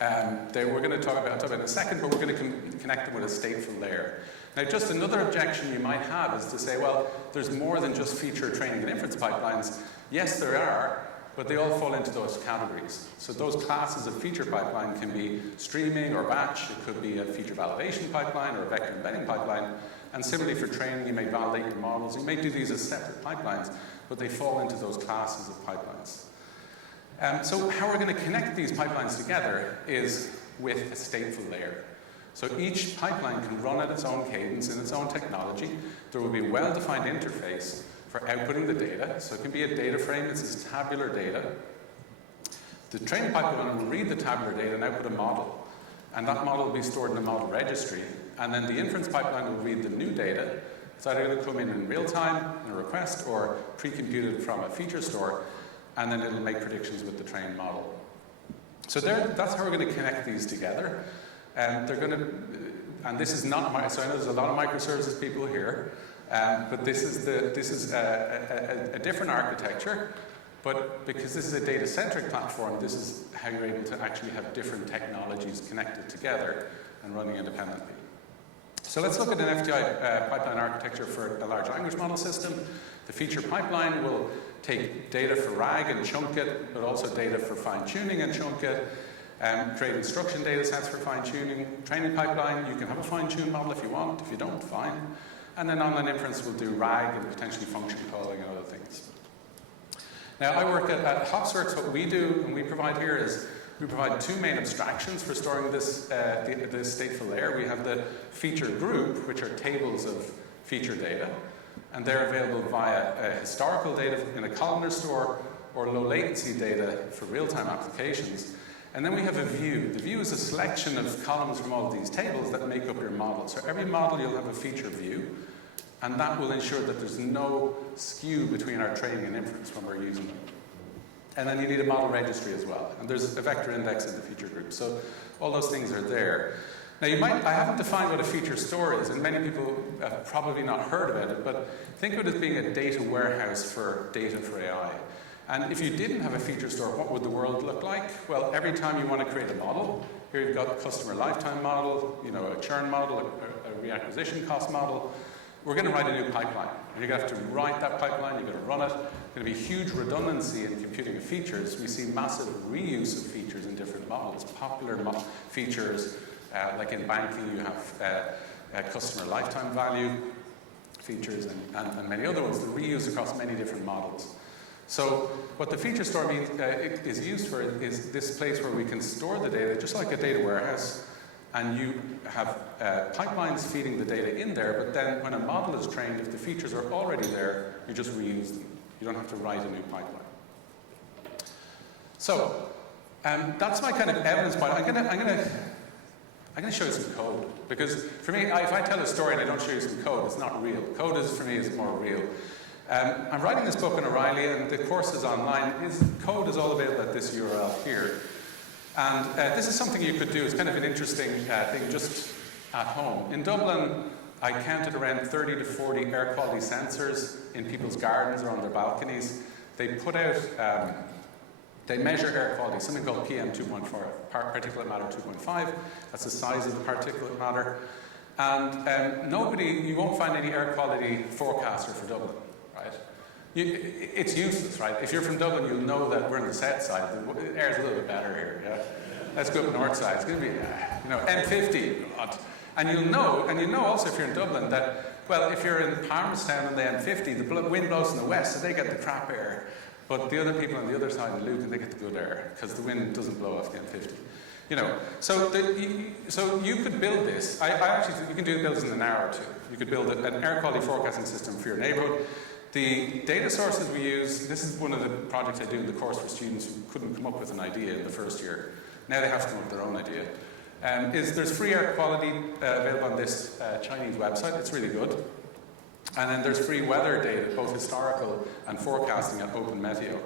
We're going to talk about in a second, but we're going to connect them with a stateful layer. Now, just another objection you might have is to say, well, there's more than just feature training and inference pipelines. Yes, there are, but they all fall into those categories. So those classes of feature pipeline can be streaming or batch. It could be a feature validation pipeline or a vector embedding pipeline. And similarly for training, you may validate your models. You may do these as separate pipelines, but they fall into those classes of pipelines. So how we're going to connect these pipelines together is with a stateful layer. So each pipeline can run at its own cadence in its own technology. There will be a well-defined interface for outputting the data. So it can be a data frame. This is tabular data. The training pipeline will read the tabular data and output a model. And that model will be stored in the model registry. And then the inference pipeline will read the new data. It's either going to come in real time in a request or pre-computed from a feature store. And then it'll make predictions with the trained model. So that's how we're going to connect these together. And this is not, so I know there's a lot of microservices people here, but this is a different architecture. But because this is a data-centric platform, this is how you're able to actually have different technologies connected together and running independently. So let's look at an FTI pipeline architecture for a large language model system. The feature pipeline will take data for RAG and chunk it, but also data for fine-tuning and chunk it, create instruction data sets for fine-tuning. Training pipeline, you can have a fine-tuned model if you want. If you don't, fine. And then online inference will do RAG and potentially function calling and other things. Now, I work at Hopsworks. What we do and we provide here is we provide two main abstractions for storing this stateful layer. We have the feature group, which are tables of feature data. And they're available via historical data in a columnar store or low latency data for real-time applications. And then we have a view. The view is a selection of columns from all of these tables that make up your model. So every model you'll have a feature view, and that will ensure that there's no skew between our training and inference when we're using them. And then you need a model registry as well. And there's a vector index in the feature group. So all those things are there. Now I haven't defined what a feature store is, and many people have probably not heard about it, but think of it as being a data warehouse for data for AI. And if you didn't have a feature store, what would the world look like? Well, every time you want to create a model, here you've got a customer lifetime model, a churn model, a reacquisition cost model. We're going to write a new pipeline. And you're going to have to write that pipeline, you're going to run it. There's going to be huge redundancy in computing of features. We see massive reuse of features in different models. Popular features, like in banking, you have customer lifetime value features and many other ones that reuse across many different models. So what the feature store means is used for is this place where we can store the data, just like a data warehouse, and you have pipelines feeding the data in there, but then when a model is trained, if the features are already there, you just reuse them. You don't have to write a new pipeline. So that's my kind of evidence point. I'm going to show you some code, because for me, if I tell a story and I don't show you some code, it's not real. Code is, for me, is more real. I'm writing this book on O'Reilly, and the course is online. Code is all available at this URL here. And this is something you could do. It's kind of an interesting thing just at home. In Dublin, I counted around 30 to 40 air quality sensors in people's gardens or on their balconies. They put out, they measure air quality, something called PM 2.4, particulate matter 2.5. That's the size of the particulate matter. And you won't find any air quality forecaster for Dublin. Right? It's useless, right? If you're from Dublin, you'll know that we're on the south side. The air's a little bit better here. Yeah? Let's go up north side. It's going to be, M50. And you'll know also if you're in Dublin that, well, if you're in Palmerstown on the M50, the wind blows from the west, so they get the crap air. But the other people on the other side of Lucan, they get the good air because the wind doesn't blow off the M50. So you could build this. You can build this in an hour or two. You could build an air quality forecasting system for your neighborhood. The data sources we use, this is one of the projects I do in the course for students who couldn't come up with an idea in the first year. Now they have to come up with their own idea. There's free air quality available on this Chinese website. It's really good. And then there's free weather data, both historical and forecasting at OpenMeteo.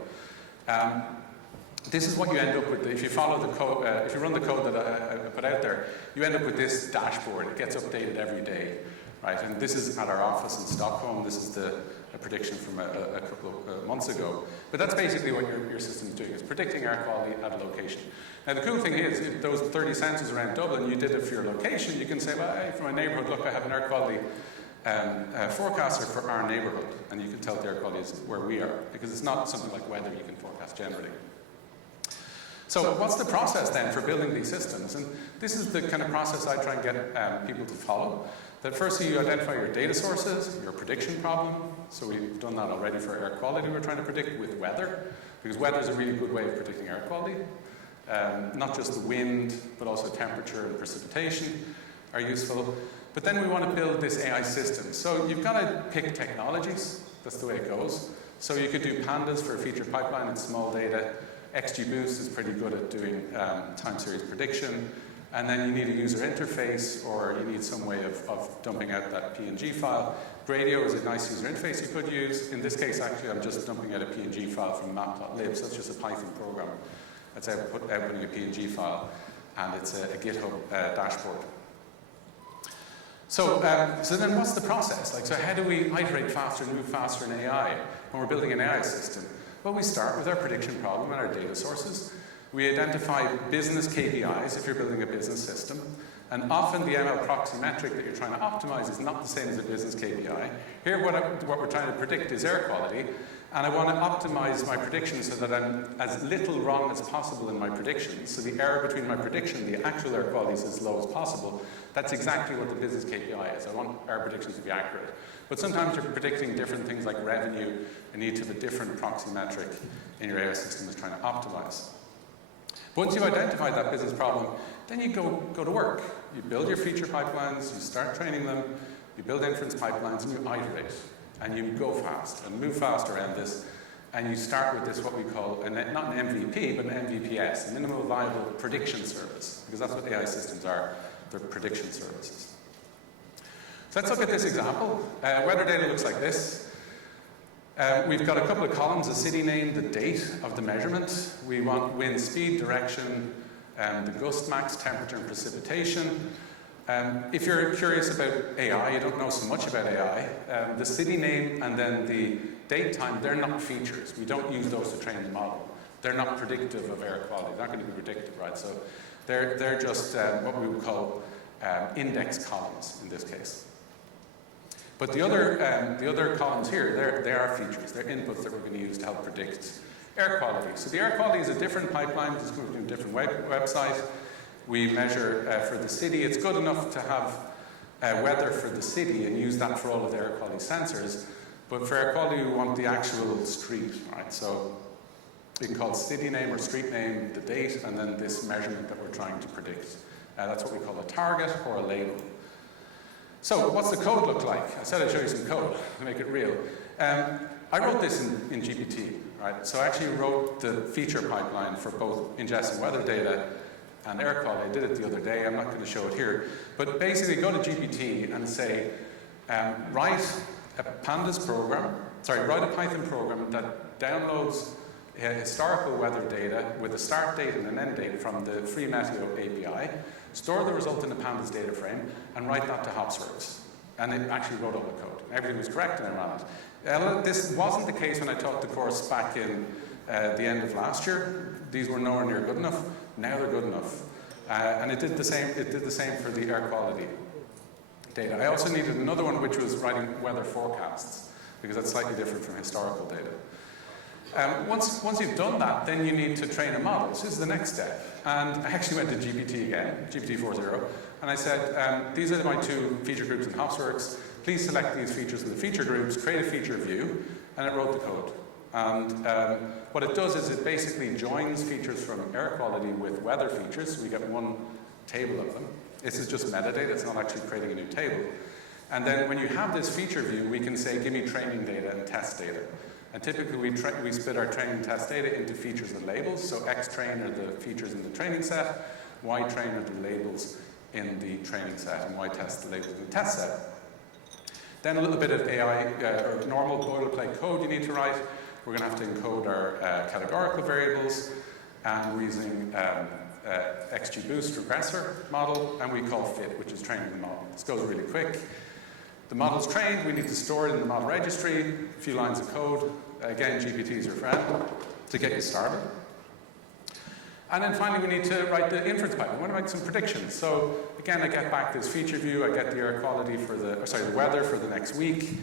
This is what you end up with. If you follow the code, if you run the code that I put out there, you end up with this dashboard. It gets updated every day. Right, and this is at our office in Stockholm. This is the a prediction from a couple of months ago. But that's basically what your system is doing. It's predicting air quality at a location. Now the cool thing is, if those 30 sensors around Dublin, you did it for your location, you can say, well, hey, for my neighbourhood, look, I have an air quality forecaster for our neighbourhood, and you can tell the air quality is where we are, because it's not something like weather you can forecast generally. So what's the process then for building these systems? And this is the kind of process I try and get people to follow. That firstly, you identify your data sources, your prediction problem. So we've done that already for air quality. We're trying to predict with weather, because weather is a really good way of predicting air quality. Not just the wind, but also temperature and precipitation are useful. But then we want to build this AI system. So you've got to pick technologies. That's the way it goes. So you could do Pandas for a feature pipeline and small data. XGBoost is pretty good at doing time series prediction. And then you need a user interface, or you need some way of dumping out that PNG file. Gradio is a nice user interface you could use. In this case, actually, I'm just dumping out a PNG file from map.lib. So that's just a Python program that's outputting a PNG file. And it's a GitHub dashboard. So then what's the process? So how do we iterate faster and move faster in AI when we're building an AI system? Well, we start with our prediction problem and our data sources. We identify business KPIs if you're building a business system. And often the ML proxy metric that you're trying to optimize is not the same as a business KPI. Here, what we're trying to predict is air quality. And I want to optimize my predictions so that I'm as little wrong as possible in my predictions. So the error between my prediction and the actual air quality is as low as possible. That's exactly what the business KPI is. I want our predictions to be accurate. But sometimes you're predicting different things like revenue, and you need to have a different proxy metric in your AI system is trying to optimize. Once you've identified that business problem, then you go to work. You build your feature pipelines, you start training them, you build inference pipelines, and you iterate. And you go fast and move fast around this. And you start with this, what we call, not an MVP, but an MVPS, a minimal viable prediction service, because that's what AI systems are. They're prediction services. So let's look at this example. Weather data looks like this. We've got a couple of columns, the city name, the date of the measurement. We want wind speed, direction, the gust max, temperature, and precipitation. If you're curious about AI, you don't know so much about AI, the city name and then the date time, they're not features. We don't use those to train the model. They're not predictive of air quality. They're not going to be predictive, right? So they're just what we would call index columns in this case. But the other columns here, they are features. They're inputs that we're going to use to help predict air quality. So the air quality is a different pipeline. It's going to be a different website. We measure for the city. It's good enough to have weather for the city and use that for all of the air quality sensors. But for air quality, we want the actual street, right? So we can call it city name or street name, the date, and then this measurement that we're trying to predict. That's what we call a target or a label. So what's the code look like? I said I'd show you some code to make it real. I wrote this in GPT, right? So I actually wrote the feature pipeline for both ingesting weather data and air quality. I did it the other day. I'm not going to show it here. But basically, go to GPT and say, write a Pandas program, write a Python program that downloads historical weather data with a start date and an end date from the Free Meteo API, store the result in the Pandas data frame, and write that to HopsWorks. And it actually wrote all the code. Everything was correct and I ran it. This wasn't the case when I taught the course back in the end of last year. These were nowhere near good enough. Now they're good enough. And it did the same for the air quality data. I also needed another one which was writing weather forecasts, because that's slightly different from historical data. Once you've done that, then you need to train a model. So this is the next step. And I actually went to GPT again, GPT 4.0, and I said, these are my two feature groups in HopsWorks. Please select these features in the feature groups, create a feature view, and it wrote the code. And what it does is it basically joins features from air quality with weather features. So we get one table of them. This is just metadata. It's not actually creating a new table. And then when you have this feature view, we can say, give me training data and test data. And typically, we split our training and test data into features and labels. So XTrain are the features in the training set, YTrain are the labels in the training set, and YTest the labels in the test set. Then a little bit of AI, or normal boilerplate code you need to write. We're going to have to encode our categorical variables, and we're using XGBoost regressor model, and we call fit, which is training the model. This goes really quick. The model's trained, we need to store it in the model registry, a few lines of code. Again, GPT is your friend to get you started. And then finally, we need to write the inference pipeline. We want to make some predictions. So again, I get back this feature view, I get the air quality for the weather for the next week,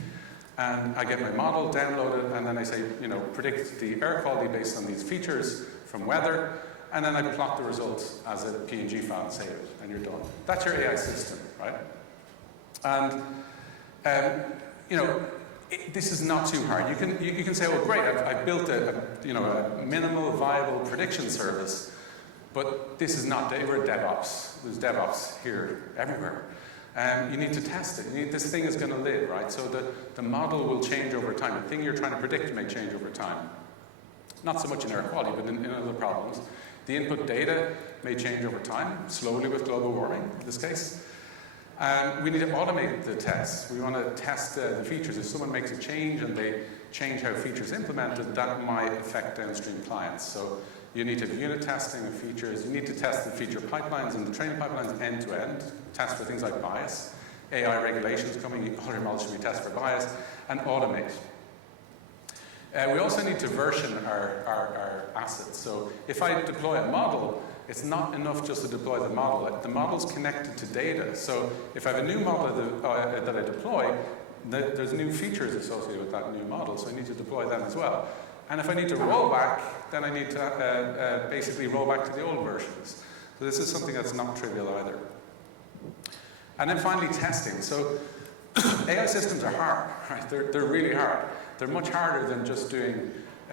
and I get my model downloaded, and then I say, predict the air quality based on these features from weather, and then I plot the results as a PNG file and save it, and you're done. That's your AI system, right? And this is not too hard. You can say, well, great, I built a minimal viable prediction service, but this is not, we're DevOps. There's DevOps here, everywhere. You need to test it. This thing is going to live, right? So the model will change over time. The thing you're trying to predict may change over time. Not so much in air quality, but in other problems. The input data may change over time, slowly with global warming, in this case. We need to automate the tests. We want to test the features. If someone makes a change and they change how features implemented, that might affect downstream clients. So you need to have unit testing of features. You need to test the feature pipelines and the training pipelines end to end. Test for things like bias. AI regulations coming, all your models should be tested for bias, and automate. We also need to version our assets. So if I deploy a model, it's not enough just to deploy the model. The model's connected to data. So if I have a new model that I deploy, there's new features associated with that new model, so I need to deploy them as well. And if I need to roll back, then I need to basically roll back to the old versions. So this is something that's not trivial either. And then finally, testing. So AI systems are hard, right? They're really hard. They're much harder than just doing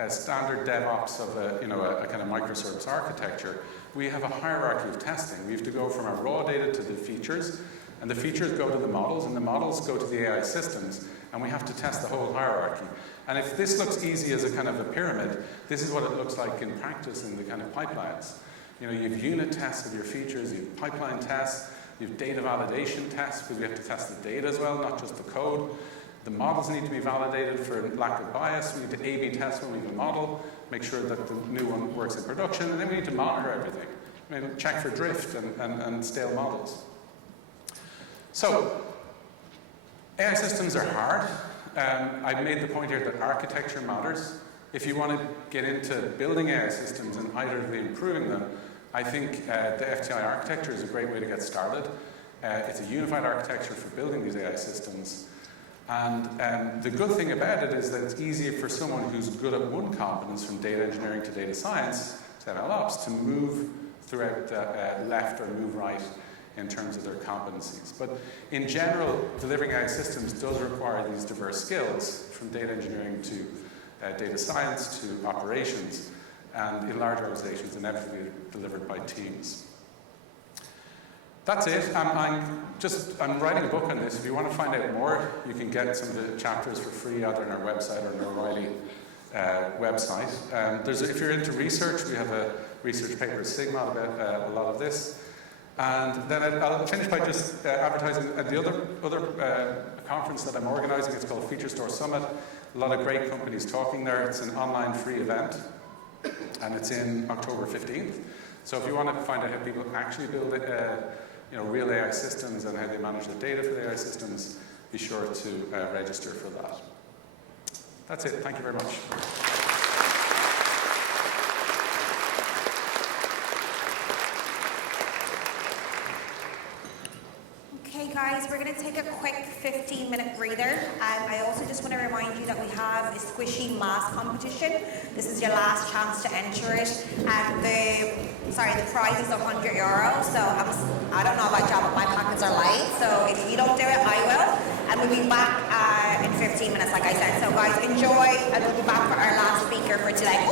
standard DevOps of a kind of microservice architecture. We have a hierarchy of testing. We have to go from our raw data to the features, and the features go to the models, and the models go to the AI systems, and we have to test the whole hierarchy. And if this looks easy as a kind of a pyramid, this is what it looks like in practice in the kind of pipelines. You have unit tests of your features, you have pipeline tests, you have data validation tests, because we have to test the data as well, not just the code. The models need to be validated for lack of bias. We need to A/B test when we have a model, make sure that the new one works in production, and then we need to monitor everything. Check for drift and stale models. So, AI systems are hard. I've made the point here that architecture matters. If you want to get into building AI systems and iteratively improving them, I think the FTI architecture is a great way to get started. It's a unified architecture for building these AI systems. And the good thing about it is that it's easier for someone who's good at one competence, from data engineering to data science to MLOps, to move throughout left or move right in terms of their competencies. But in general, delivering AI systems does require these diverse skills, from data engineering to data science to operations, and in large organizations, inevitably delivered by teams. That's it. I'm writing a book on this. If you want to find out more, you can get some of the chapters for free either on our website or on our O'Reilly website. If you're into research, we have a research paper at Sigma about a lot of this. And then I'll finish by just advertising at the other conference that I'm organizing. It's called Feature Store Summit. A lot of great companies talking there. It's an online free event, and it's in October 15th. So if you want to find out how people actually build real AI systems and how they manage the data for the AI systems, be sure to register for that. That's it. Thank you very much. Okay guys, we're going to take a quick 15-minute breather. I also just want to remind you that we have a squishy mask competition. This is your last chance to enter it. And the prize is €100. So I don't know about y'all, but my pockets are light. So if you don't do it, I will. And we'll be back in 15 minutes, like I said. So guys, enjoy, and we'll be back for our last speaker for today.